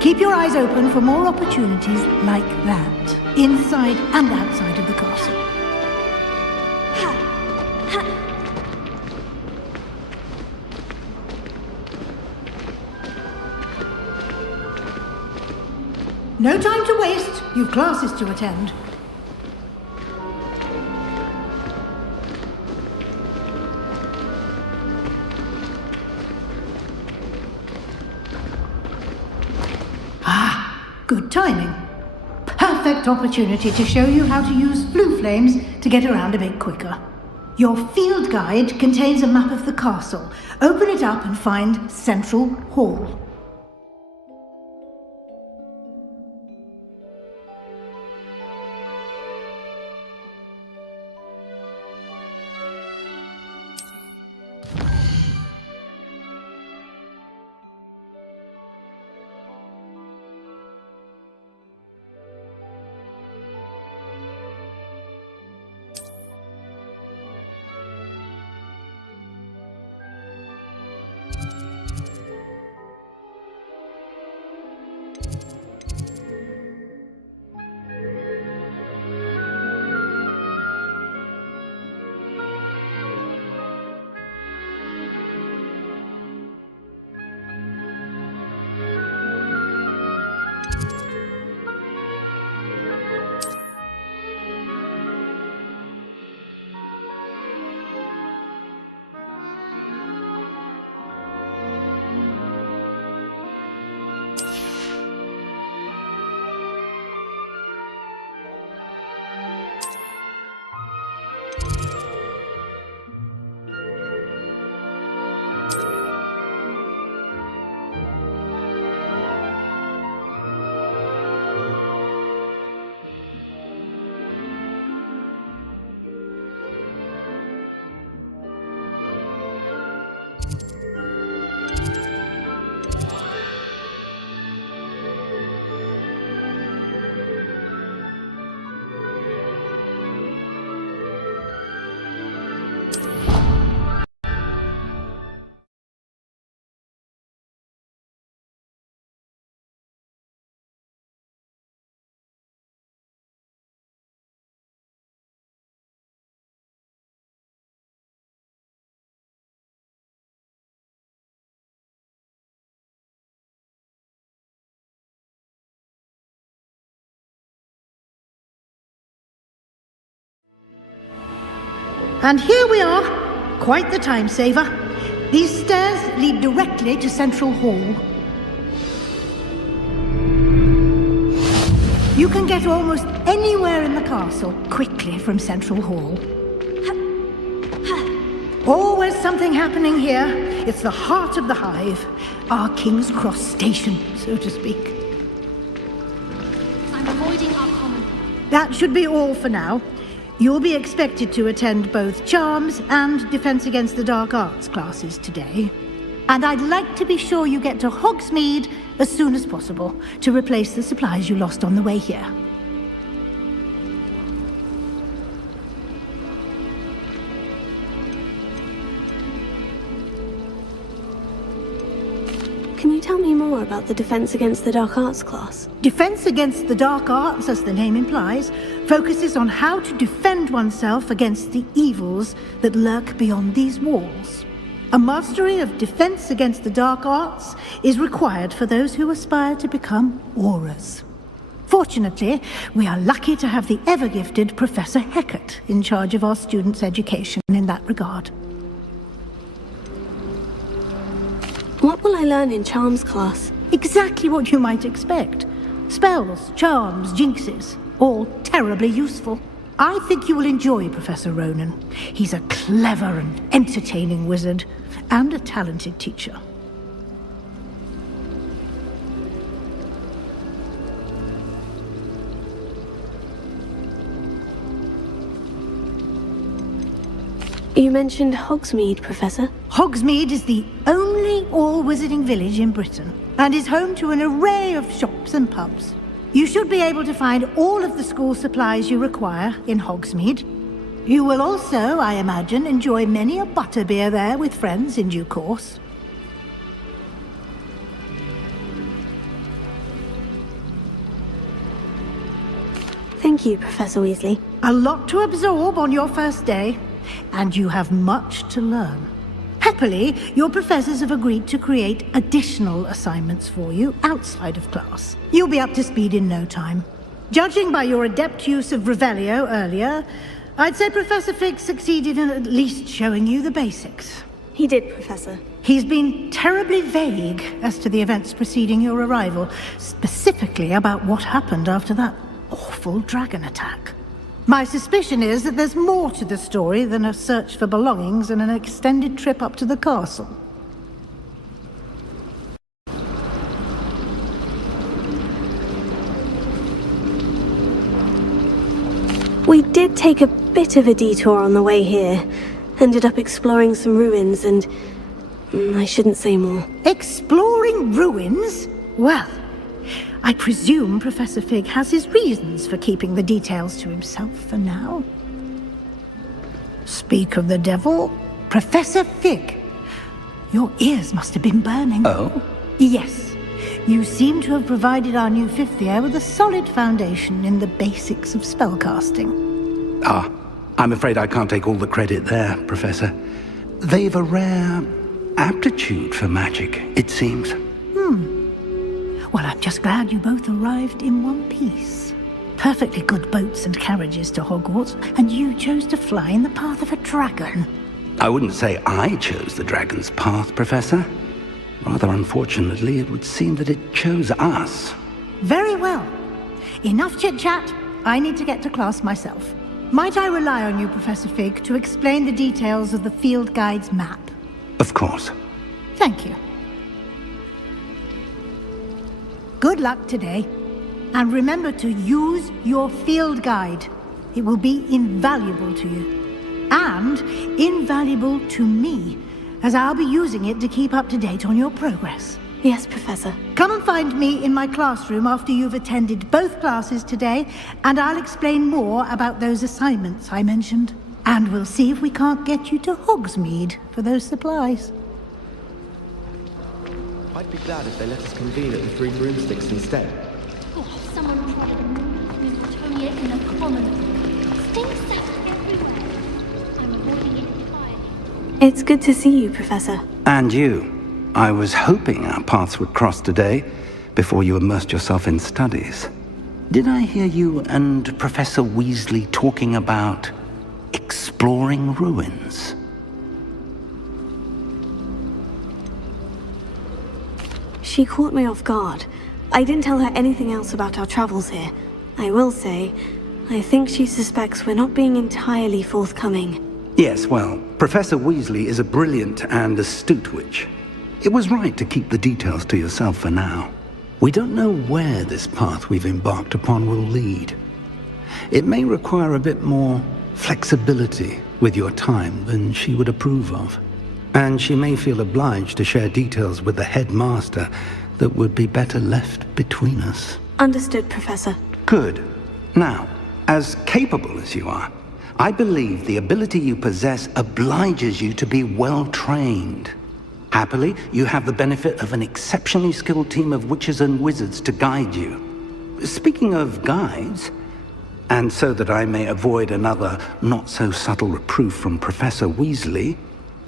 Keep your eyes open for more opportunities like that, inside and outside of the castle. No time to waste. You've classes to attend. Good timing. Perfect opportunity to show you how to use flue flames to get around a bit quicker. Your field guide contains a map of the castle. Open it up and find Central Hall. And here we are. Quite the time saver. These stairs lead directly to Central Hall. You can get almost anywhere in the castle quickly from Central Hall. Always something happening here. It's the heart of the hive. Our King's Cross station, so to speak. I'm avoiding our common. That should be all for now. You'll be expected to attend both Charms and Defense Against the Dark Arts classes today. And I'd like to be sure you get to Hogsmeade as soon as possible to replace the supplies you lost on the way here. Can you tell me more about the Defense Against the Dark Arts class? Defense Against the Dark Arts, as the name implies, focuses on how to defend oneself against the evils that lurk beyond these walls. A mastery of Defense Against the Dark Arts is required for those who aspire to become Aurors. Fortunately, we are lucky to have the ever-gifted Professor Hecat in charge of our students' education in that regard. What will I learn in Charms class? Exactly what you might expect. Spells, charms, jinxes, all terribly useful. I think you will enjoy Professor Ronan. He's a clever and entertaining wizard, and a talented teacher. You mentioned Hogsmeade, Professor. Hogsmeade is the only all-wizarding village in Britain, and is home to an array of shops and pubs. You should be able to find all of the school supplies you require in Hogsmeade. You will also, I imagine, enjoy many a butterbeer there with friends in due course. Thank you, Professor Weasley. A lot to absorb on your first day, and you have much to learn. Happily, your professors have agreed to create additional assignments for you outside of class. You'll be up to speed in no time. Judging by your adept use of Revelio earlier, I'd say Professor Fig succeeded in at least showing you the basics. He did, Professor. He's been terribly vague as to the events preceding your arrival, specifically about what happened after that awful dragon attack. My suspicion is that there's more to the story than a search for belongings and an extended trip up to the castle. We did take a bit of a detour on the way here. Ended up exploring some ruins and... I shouldn't say more. Exploring ruins? Well, I presume Professor Fig has his reasons for keeping the details to himself for now. Speak of the devil, Professor Fig. Your ears must have been burning. Oh? Yes. You seem to have provided our new fifth year with a solid foundation in the basics of spellcasting. Ah, I'm afraid I can't take all the credit there, Professor. They've a rare aptitude for magic, it seems. Well, I'm just glad you both arrived in one piece. Perfectly good boats and carriages to Hogwarts, and you chose to fly in the path of a dragon. I wouldn't say I chose the dragon's path, Professor. Rather unfortunately, it would seem that it chose us. Very well. Enough chit-chat. I need to get to class myself. Might I rely on you, Professor Fig, to explain the details of the field guide's map? Of course. Thank you. Good luck today. And remember to use your field guide. It will be invaluable to you. And invaluable to me, as I'll be using it to keep up to date on your progress. Yes, Professor. Come and find me in my classroom after you've attended both classes today, and I'll explain more about those assignments I mentioned. And we'll see if we can't get you to Hogsmeade for those supplies. I'd be glad if they let us convene at the Three Broomsticks instead. Oh, someone tried to move me Platonia in the common. Stinks out everywhere. I'm avoiding it entirely. It's good to see you, Professor. And you. I was hoping our paths would cross today, before you immersed yourself in studies. Did I hear you and Professor Weasley talking about exploring ruins? She caught me off guard. I didn't tell her anything else about our travels here. I will say, I think she suspects we're not being entirely forthcoming. Yes, well, Professor Weasley is a brilliant and astute witch. It was right to keep the details to yourself for now. We don't know where this path we've embarked upon will lead. It may require a bit more flexibility with your time than she would approve of. And she may feel obliged to share details with the headmaster that would be better left between us. Understood, Professor. Good. Now, as capable as you are, I believe the ability you possess obliges you to be well trained. Happily, you have the benefit of an exceptionally skilled team of witches and wizards to guide you. Speaking of guides, and so that I may avoid another not-so-subtle reproof from Professor Weasley,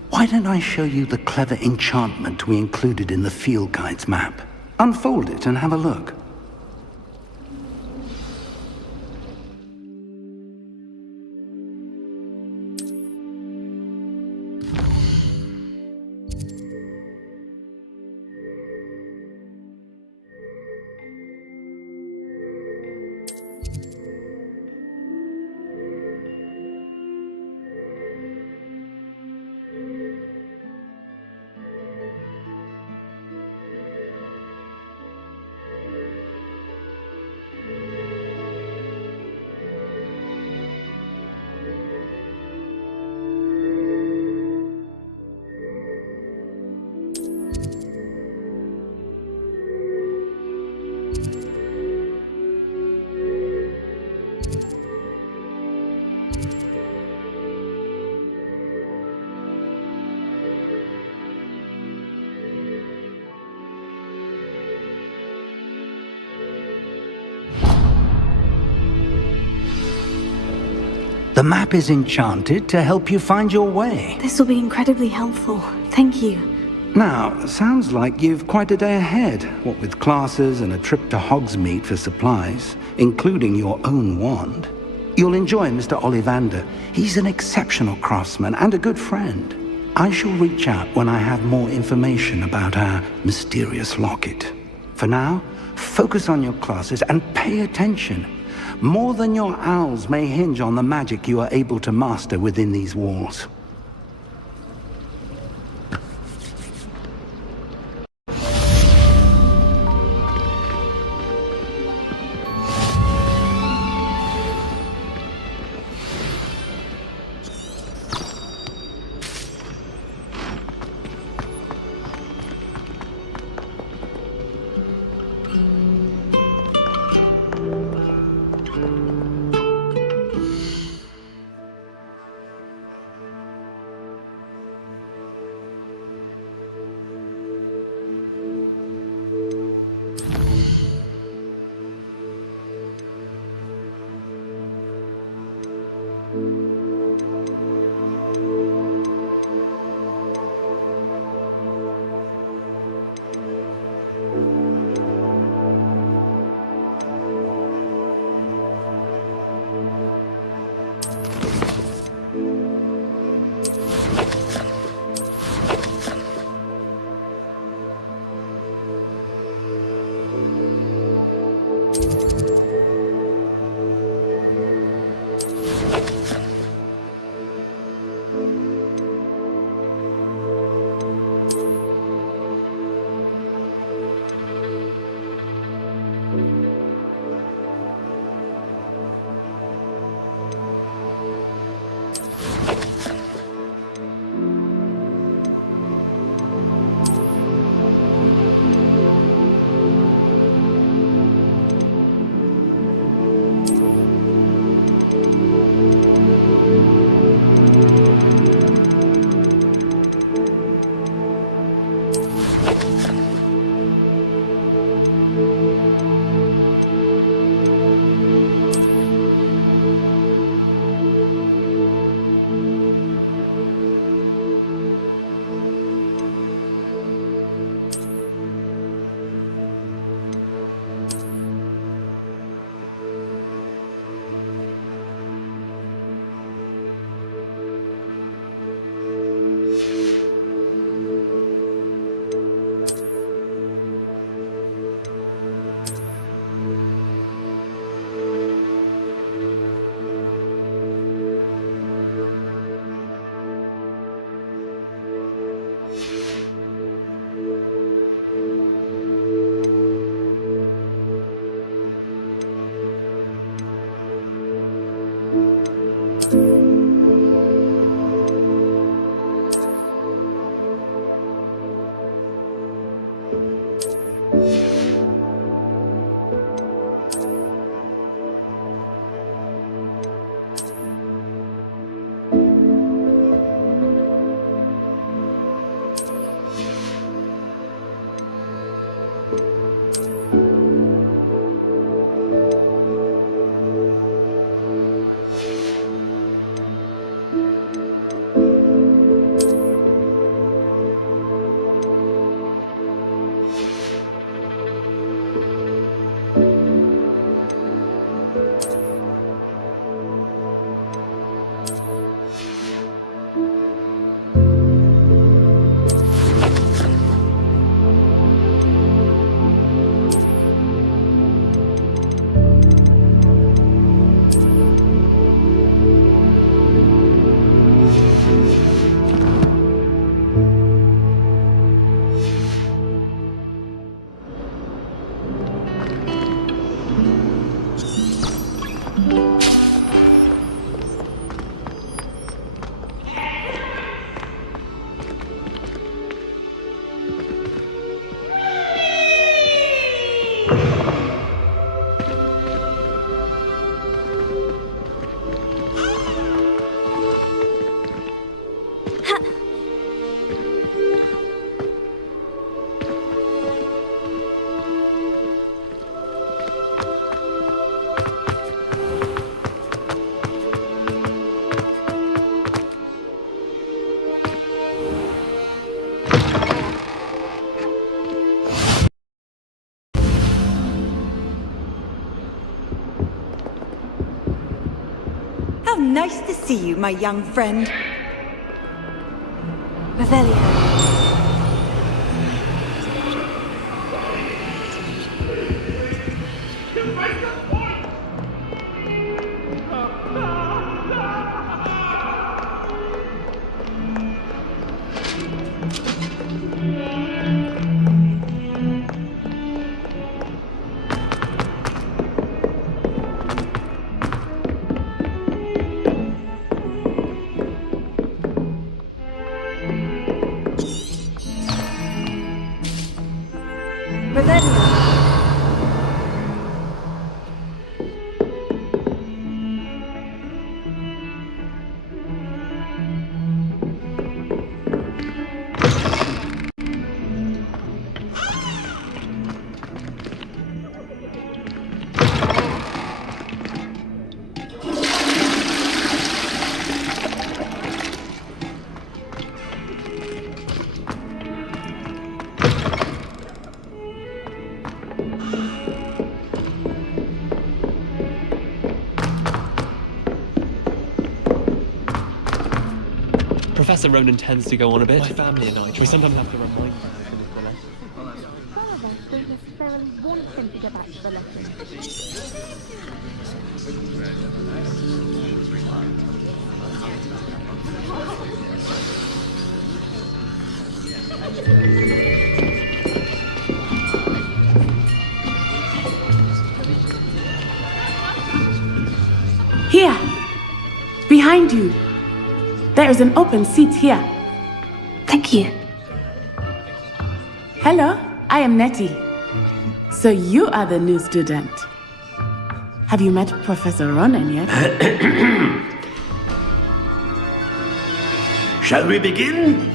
why don't I show you the clever enchantment we included in the field guide's map? Unfold it and have a look. The map is enchanted to help you find your way. This will be incredibly helpful. Thank you. Now, sounds like you've quite a day ahead, what with classes and a trip to Hogsmeade for supplies, including your own wand. You'll enjoy Mr. Ollivander. He's an exceptional craftsman and a good friend. I shall reach out when I have more information about our mysterious locket. For now, focus on your classes and pay attention. More than your owls may hinge on the magic you are able to master within these walls. How nice to see you, my young friend. Revelio. Professor Ronan tends to go on a bit. My family and I, we sometimes have to remind him. Some of us don't necessarily want him to go back to the lesson. Here! Behind you! There is an open seat here. Thank you. Hello, I am Nettie. So you are the new student. Have you met Professor Ronan yet? Shall we begin?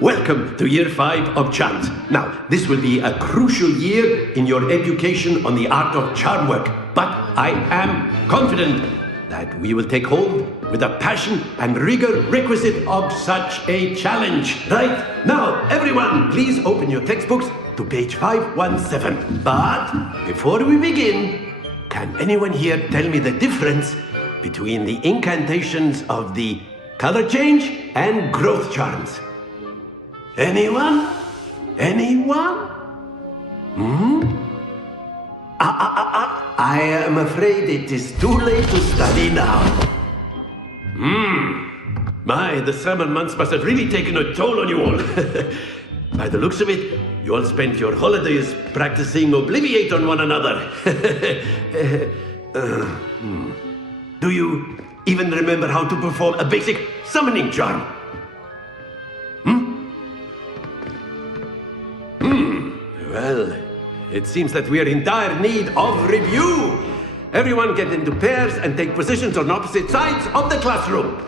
Welcome to Year 5 of Charms. Now, this will be a crucial year in your education on the art of charm work, but I am confident that we will take hold with the passion and rigor requisite of such a challenge. Right? Now, everyone, please open your textbooks to page 517. But before we begin, can anyone here tell me the difference between the incantations of the color change and growth charms? Anyone? Anyone? I am afraid it is too late to study now. My, the summer months must have really taken a toll on you all. By the looks of it, you all spent your holidays practicing Obliviate on one another. Do you even remember how to perform a basic summoning charm? Well, it seems that we are in dire need of review. Everyone get into pairs and take positions on opposite sides of the classroom.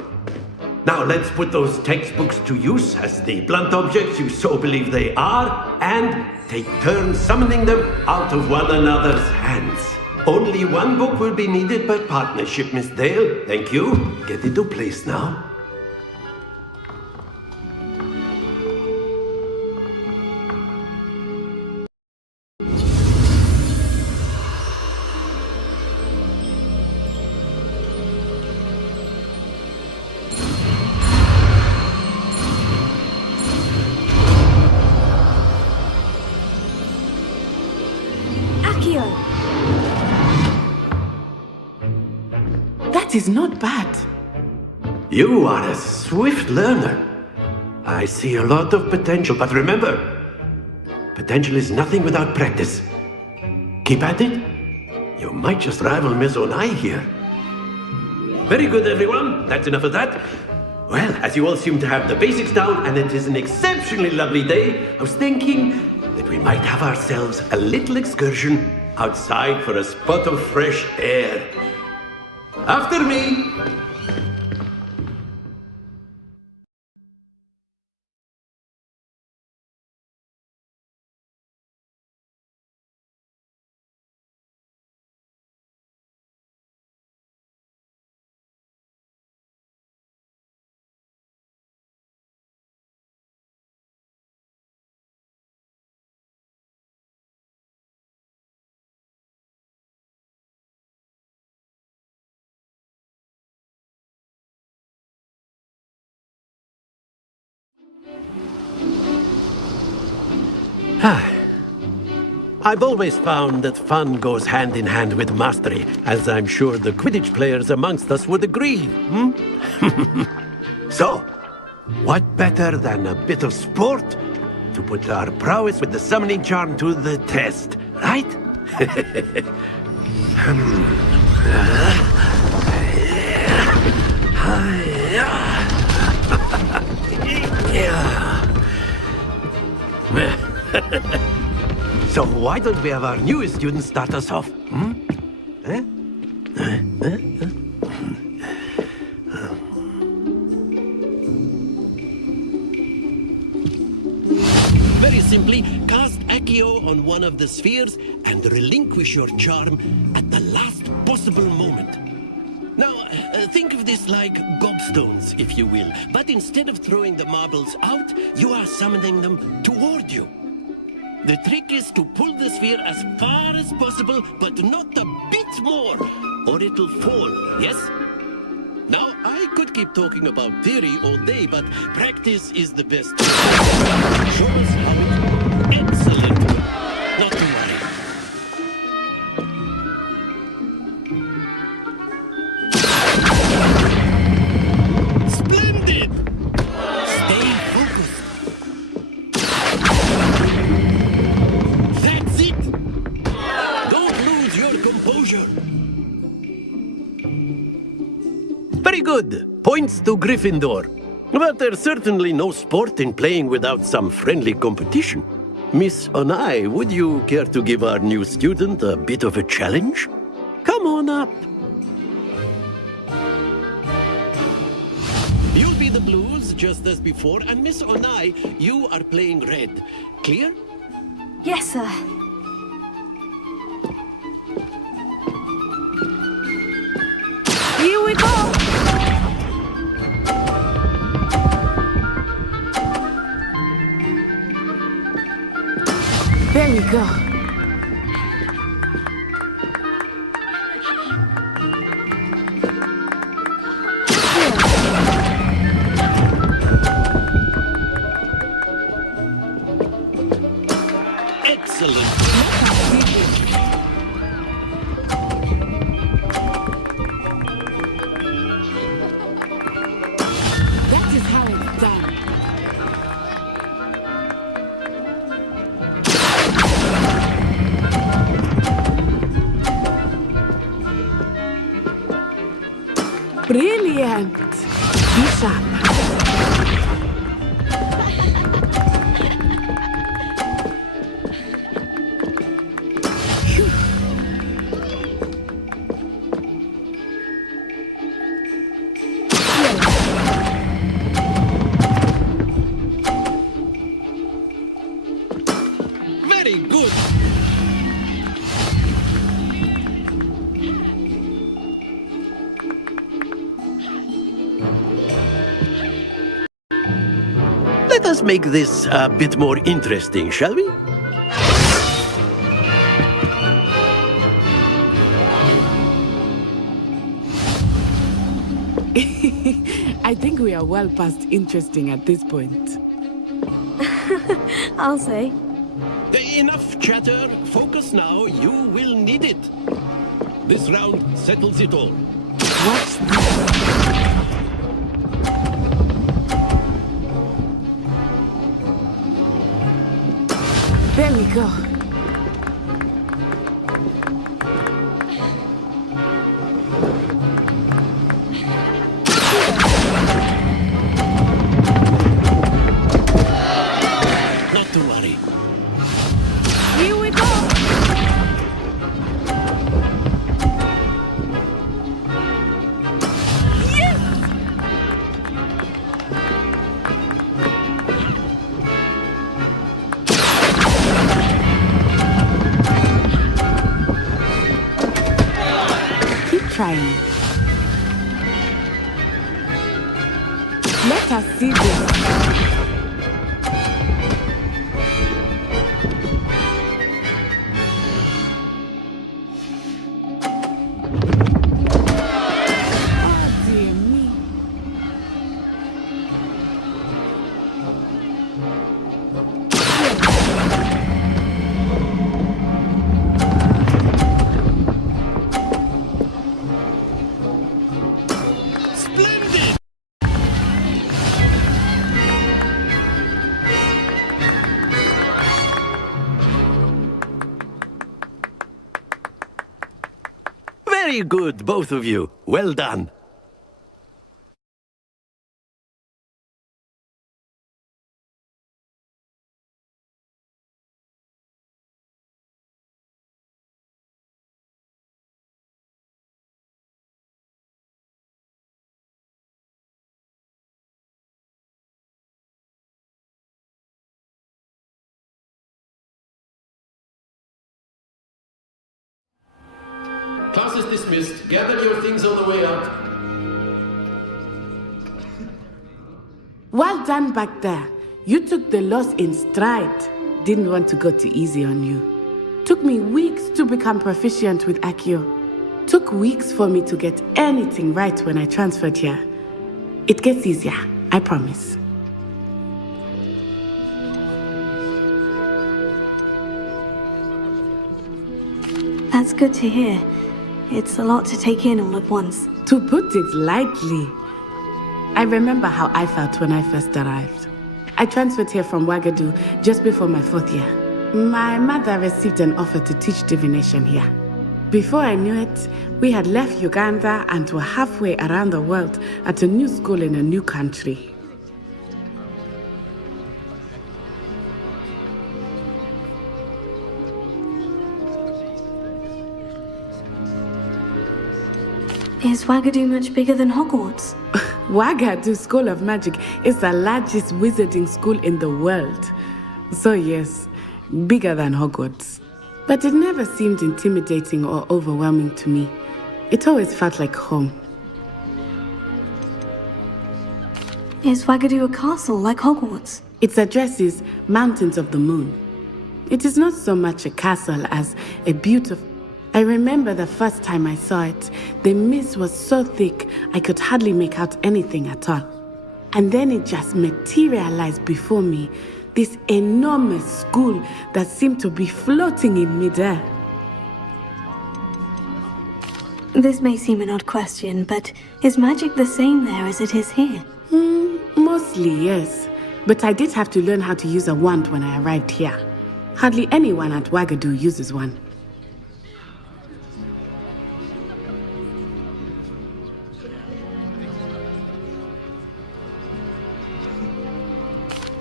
Now let's put those textbooks to use as the blunt objects you so believe they are, and take turns summoning them out of one another's hands. Only one book will be needed per partnership, Miss Dale. Thank you. Get into place now. That is not bad. You are a swift learner. I see a lot of potential, but remember, potential is nothing without practice. Keep at it. You might just rival Miss Onai here. Very good, everyone. That's enough of that. Well, as you all seem to have the basics down, and it is an exceptionally lovely day, I was thinking that we might have ourselves a little excursion outside for a spot of fresh air. After me! I've always found that fun goes hand in hand with mastery, as I'm sure the Quidditch players amongst us would agree, So, what better than a bit of sport to put our prowess with the summoning charm to the test, right? So why don't we have our newest student start us off? Very simply, cast Accio on one of the spheres and relinquish your charm at the last possible moment. Now, think of this like gobstones, if you will. But instead of throwing the marbles out, you are summoning them toward you. The trick is to pull the sphere as far as possible, but not a bit more, or it'll fall, yes? Now, I could keep talking about theory all day, but practice is the best. Show us how it... Excellent. Not to worry. Splendid! Stay focused. That's it! Don't lose your composure. Very good. Points to Gryffindor. But there's certainly no sport in playing without some friendly competition. Miss Onai, would you care to give our new student a bit of a challenge? Come on up. You'll be the blues, just as before, and Miss Onai, you are playing red. Clear? Yes, sir. Here we go! There we go. Excellent. That is how it's done. Brilliant! Be sharp. Very good. Let us make this a bit more interesting, shall we? I think we are well past interesting at this point. I'll say. Enough chatter. Focus now. You will need it. This round settles it all. Watch this. There we go. Not to worry. Here we go! Keep trying. Let us see this. Oh, dear me. Very good, both of you. Well done. Class is dismissed. Gather your things on the way out. Well done back there. You took the loss in stride. Didn't want to go too easy on you. Took me weeks to become proficient with Accio. Took weeks for me to get anything right when I transferred here. It gets easier, I promise. That's good to hear. It's a lot to take in all at once. To put it lightly, I remember how I felt when I first arrived. I transferred here from Ouagadougou just before my 4th year. My mother received an offer to teach divination here. Before I knew it, we had left Uganda and were halfway around the world at a new school in a new country. Is Ouagadougou much bigger than Hogwarts? Ouagadougou School of Magic is the largest wizarding school in the world. So yes, bigger than Hogwarts. But it never seemed intimidating or overwhelming to me. It always felt like home. Is Ouagadougou a castle like Hogwarts? Its address is Mountains of the Moon. It is not so much a castle as a beautiful... I remember the first time I saw it, the mist was so thick I could hardly make out anything at all. And then it just materialized before me, this enormous school that seemed to be floating in midair. This may seem an odd question, but is magic the same there as it is here? Mostly, yes. But I did have to learn how to use a wand when I arrived here. Hardly anyone at Ouagadougou uses one.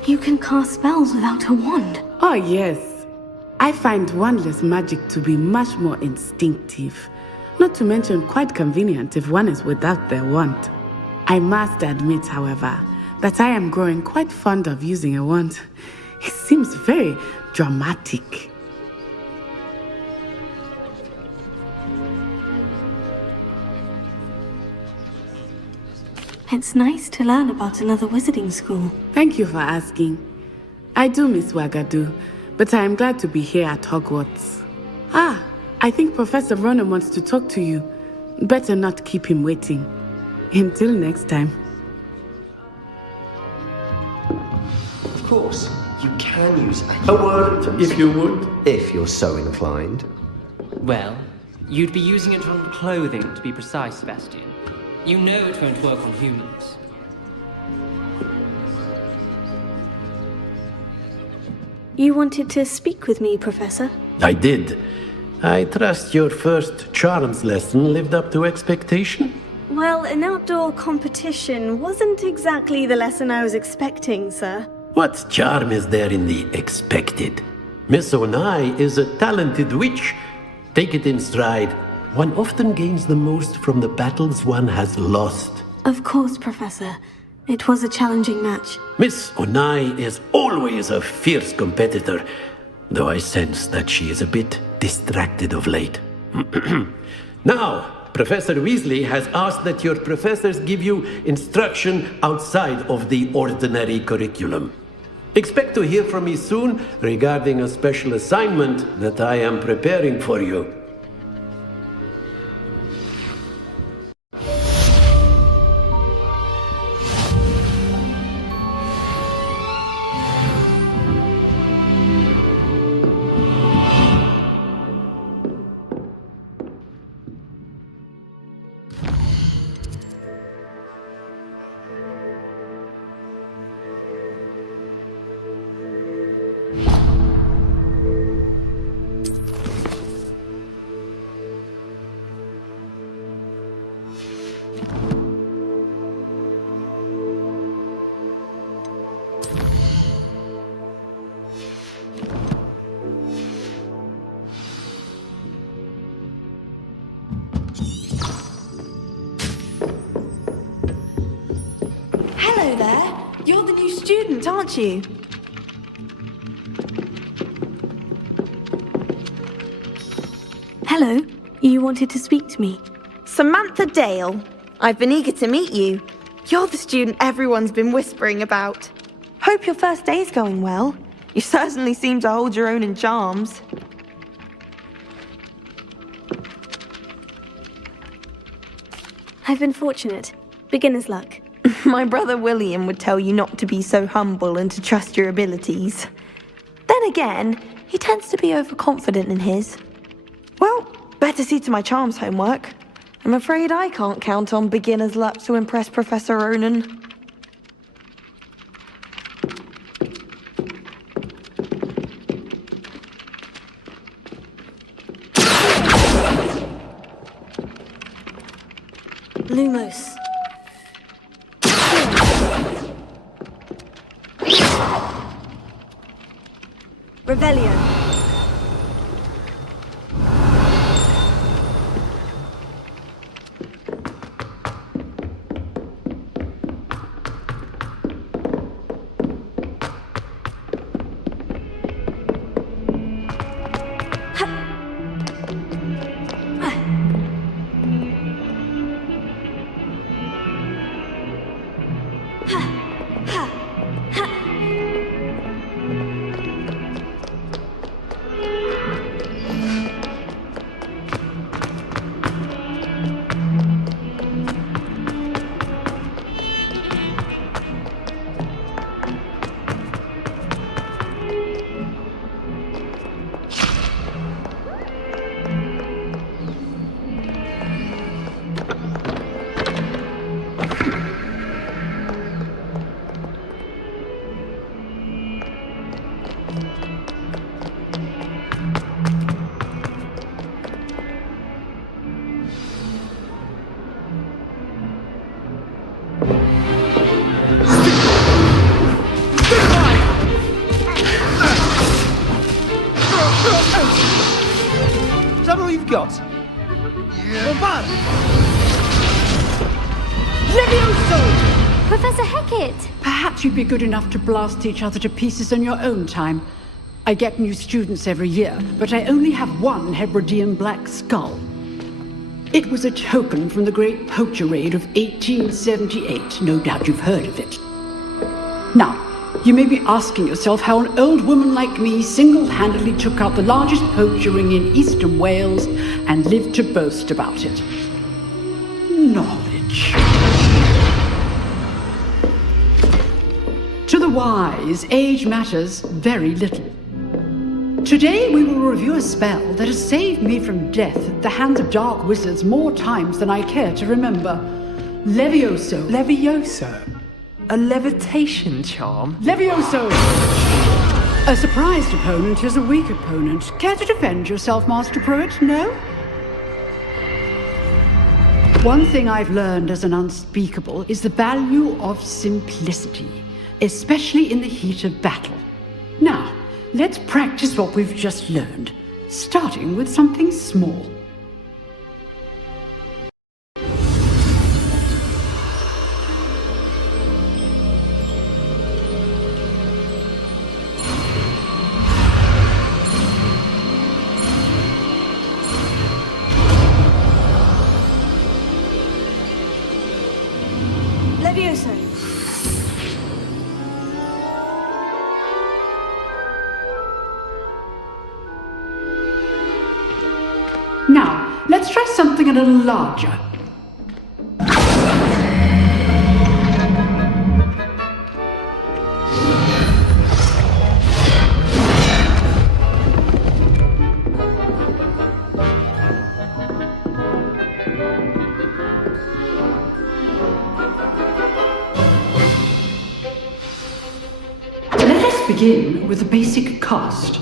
You can cast spells without a wand. Oh, yes. I find wandless magic to be much more instinctive. Not to mention quite convenient if one is without their wand. I must admit, however, that I am growing quite fond of using a wand. It seems very dramatic. It's nice to learn about another wizarding school. Thank you for asking. I do miss Ouagadougou, but I am glad to be here at Hogwarts. Ah, I think Professor Ronan wants to talk to you. Better not keep him waiting. Until next time. Of course, you can use a word if you would. If you're so inclined. Well, you'd be using it on clothing, to be precise, Sebastian. You know it won't work on humans. You wanted to speak with me, Professor? I did. I trust your first charms lesson lived up to expectation? Well, an outdoor competition wasn't exactly the lesson I was expecting, sir. What charm is there in the expected? Miss Onai is a talented witch. Take it in stride. One often gains the most from the battles one has lost. Of course, Professor. It was a challenging match. Miss Onai is always a fierce competitor, though I sense that she is a bit distracted of late. Now, Professor Weasley has asked that your professors give you instruction outside of the ordinary curriculum. Expect to hear from me soon regarding a special assignment that I am preparing for you. got you. Hello. You wanted to speak to me? Samantha Dale. I've been eager to meet you. You're the student everyone's been whispering about. Hope your first day's going well. You certainly seem to hold your own in charms. I've been fortunate. Beginner's luck. My brother William would tell you not to be so humble and to trust your abilities. Then again, he tends to be overconfident in his. Well, better see to my charms homework. I'm afraid I can't count on beginner's luck to impress Professor Ronan. Lumos. Revelio. Is that all you've got? Yeah. Levioso! Professor Hecat! Perhaps you'd be good enough to blast each other to pieces on your own time. I get new students every year, but I only have one Hebridean black skull. It was a token from the Great Poacher Raid of 1878. No doubt you've heard of it. Now, you may be asking yourself how an old woman like me single-handedly took out the largest poacher ring in eastern Wales and lived to boast about it. Knowledge. To the wise, age matters very little. Today we will review a spell that has saved me from death at the hands of dark wizards more times than I care to remember. Levioso. Levioso? A levitation charm? Levioso! A surprised opponent is a weak opponent. Care to defend yourself, Master Pruitt? No? One thing I've learned as an unspeakable is the value of simplicity, especially in the heat of battle. Now, let's practice what we've just learned, starting with something small. Levioso. Now, let's try something a little larger. Let us begin with a basic cast.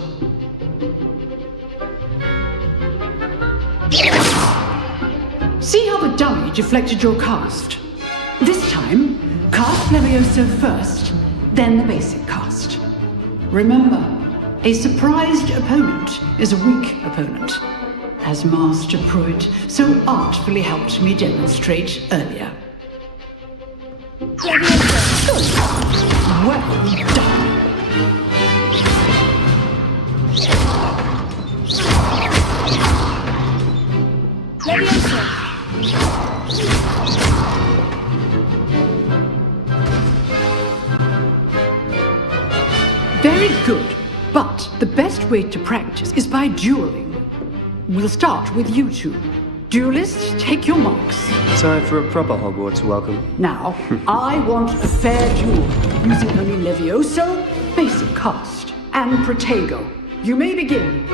See how the dummy deflected your cast? This time, cast Levioso first, then the basic cast. Remember, a surprised opponent is a weak opponent, as Master Pruitt so artfully helped me demonstrate earlier. Well done! Very good. But the best way to practice is by dueling. We'll start with you two. Duelists, take your marks. Time for a proper Hogwarts welcome. Now, I want a fair duel, using only Levioso, basic cast, and Protego. You may begin.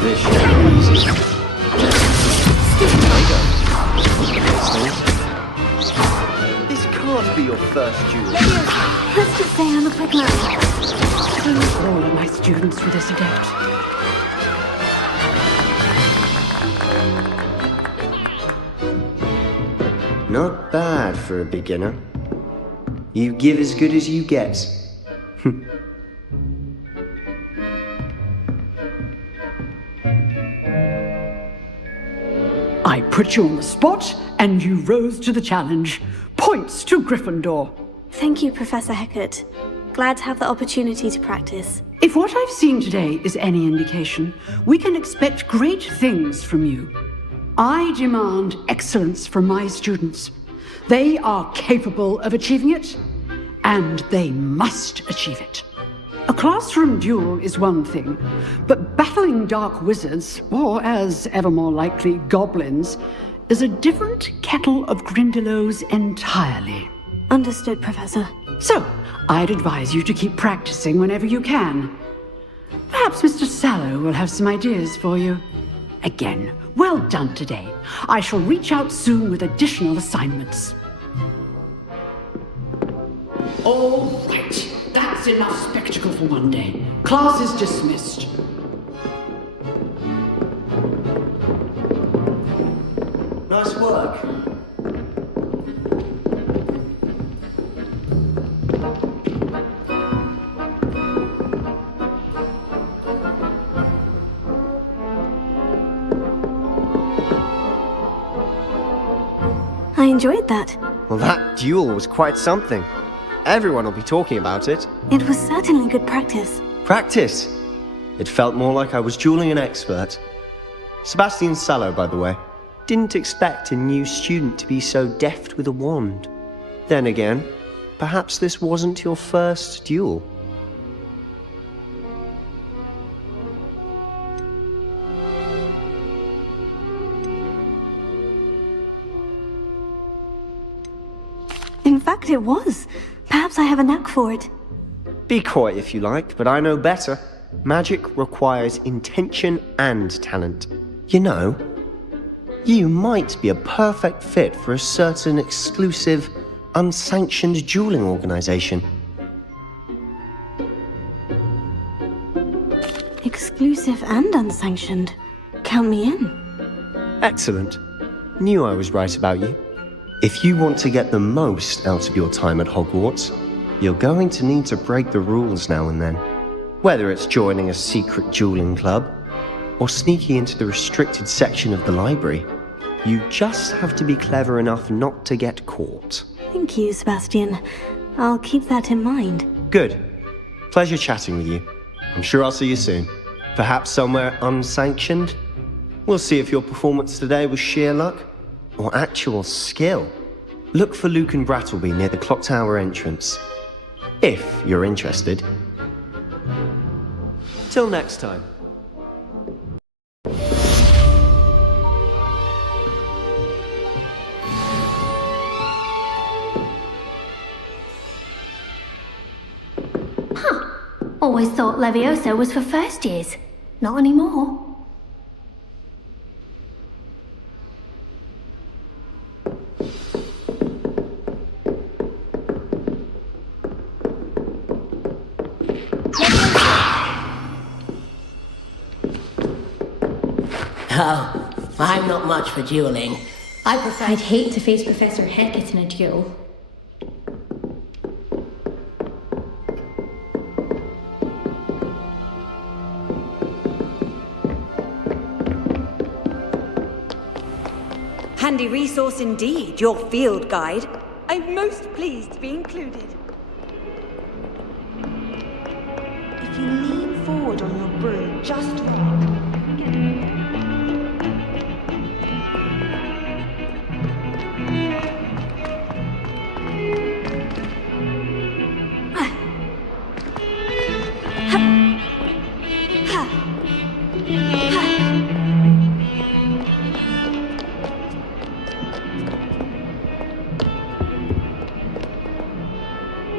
This should be easy. This can't be your first duel. Let's just say I'm a quick learner. All of my students for this adept. Not bad for a beginner. You give as good as you get. I put you on the spot, and you rose to the challenge. Points to Gryffindor. Thank you, Professor Hecat. Glad to have the opportunity to practice. If what I've seen today is any indication, we can expect great things from you. I demand excellence from my students. They are capable of achieving it, and they must achieve it. A classroom duel is one thing, but battling dark wizards, or as ever more likely, goblins, is a different kettle of Grindylows entirely. Understood, Professor. So, I'd advise you to keep practicing whenever you can. Perhaps Mr. Sallow will have some ideas for you. Again, well done today. I shall reach out soon with additional assignments. All right. That's enough spectacle for one day. Class is dismissed. Nice work. I enjoyed that. Well, that duel was quite something. Everyone will be talking about it. It was certainly good practice. Practice? It felt more like I was dueling an expert. Sebastian Sallow, by the way. Didn't expect a new student to be so deft with a wand. Then again, perhaps this wasn't your first duel. In fact, it was. Perhaps I have a knack for it. Be coy if you like, but I know better. Magic requires intention and talent. You know, you might be a perfect fit for a certain exclusive, unsanctioned dueling organization. Exclusive and unsanctioned. Count me in. Excellent. Knew I was right about you. If you want to get the most out of your time at Hogwarts, you're going to need to break the rules now and then. Whether it's joining a secret dueling club, or sneaking into the restricted section of the library, you just have to be clever enough not to get caught. Thank you, Sebastian. I'll keep that in mind. Good. Pleasure chatting with you. I'm sure I'll see you soon. Perhaps somewhere unsanctioned? We'll see if your performance today was sheer luck or actual skill. Look for Luke and Brattleby near the clock tower entrance, if you're interested. Till next time. Always thought Levioso was for first years. Not anymore. Oh, I'm not much for dueling. I prefer... I'd hate to face Professor Hecat in a duel. Handy resource indeed, your field guide. I'm most pleased to be included. If you lean forward on your broom just right,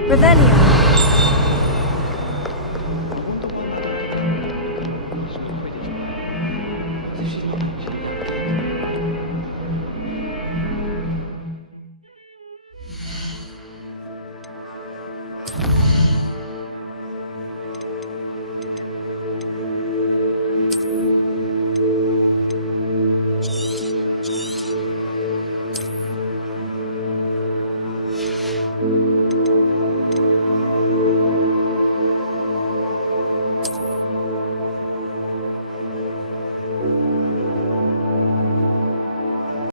Revelio. Thank you.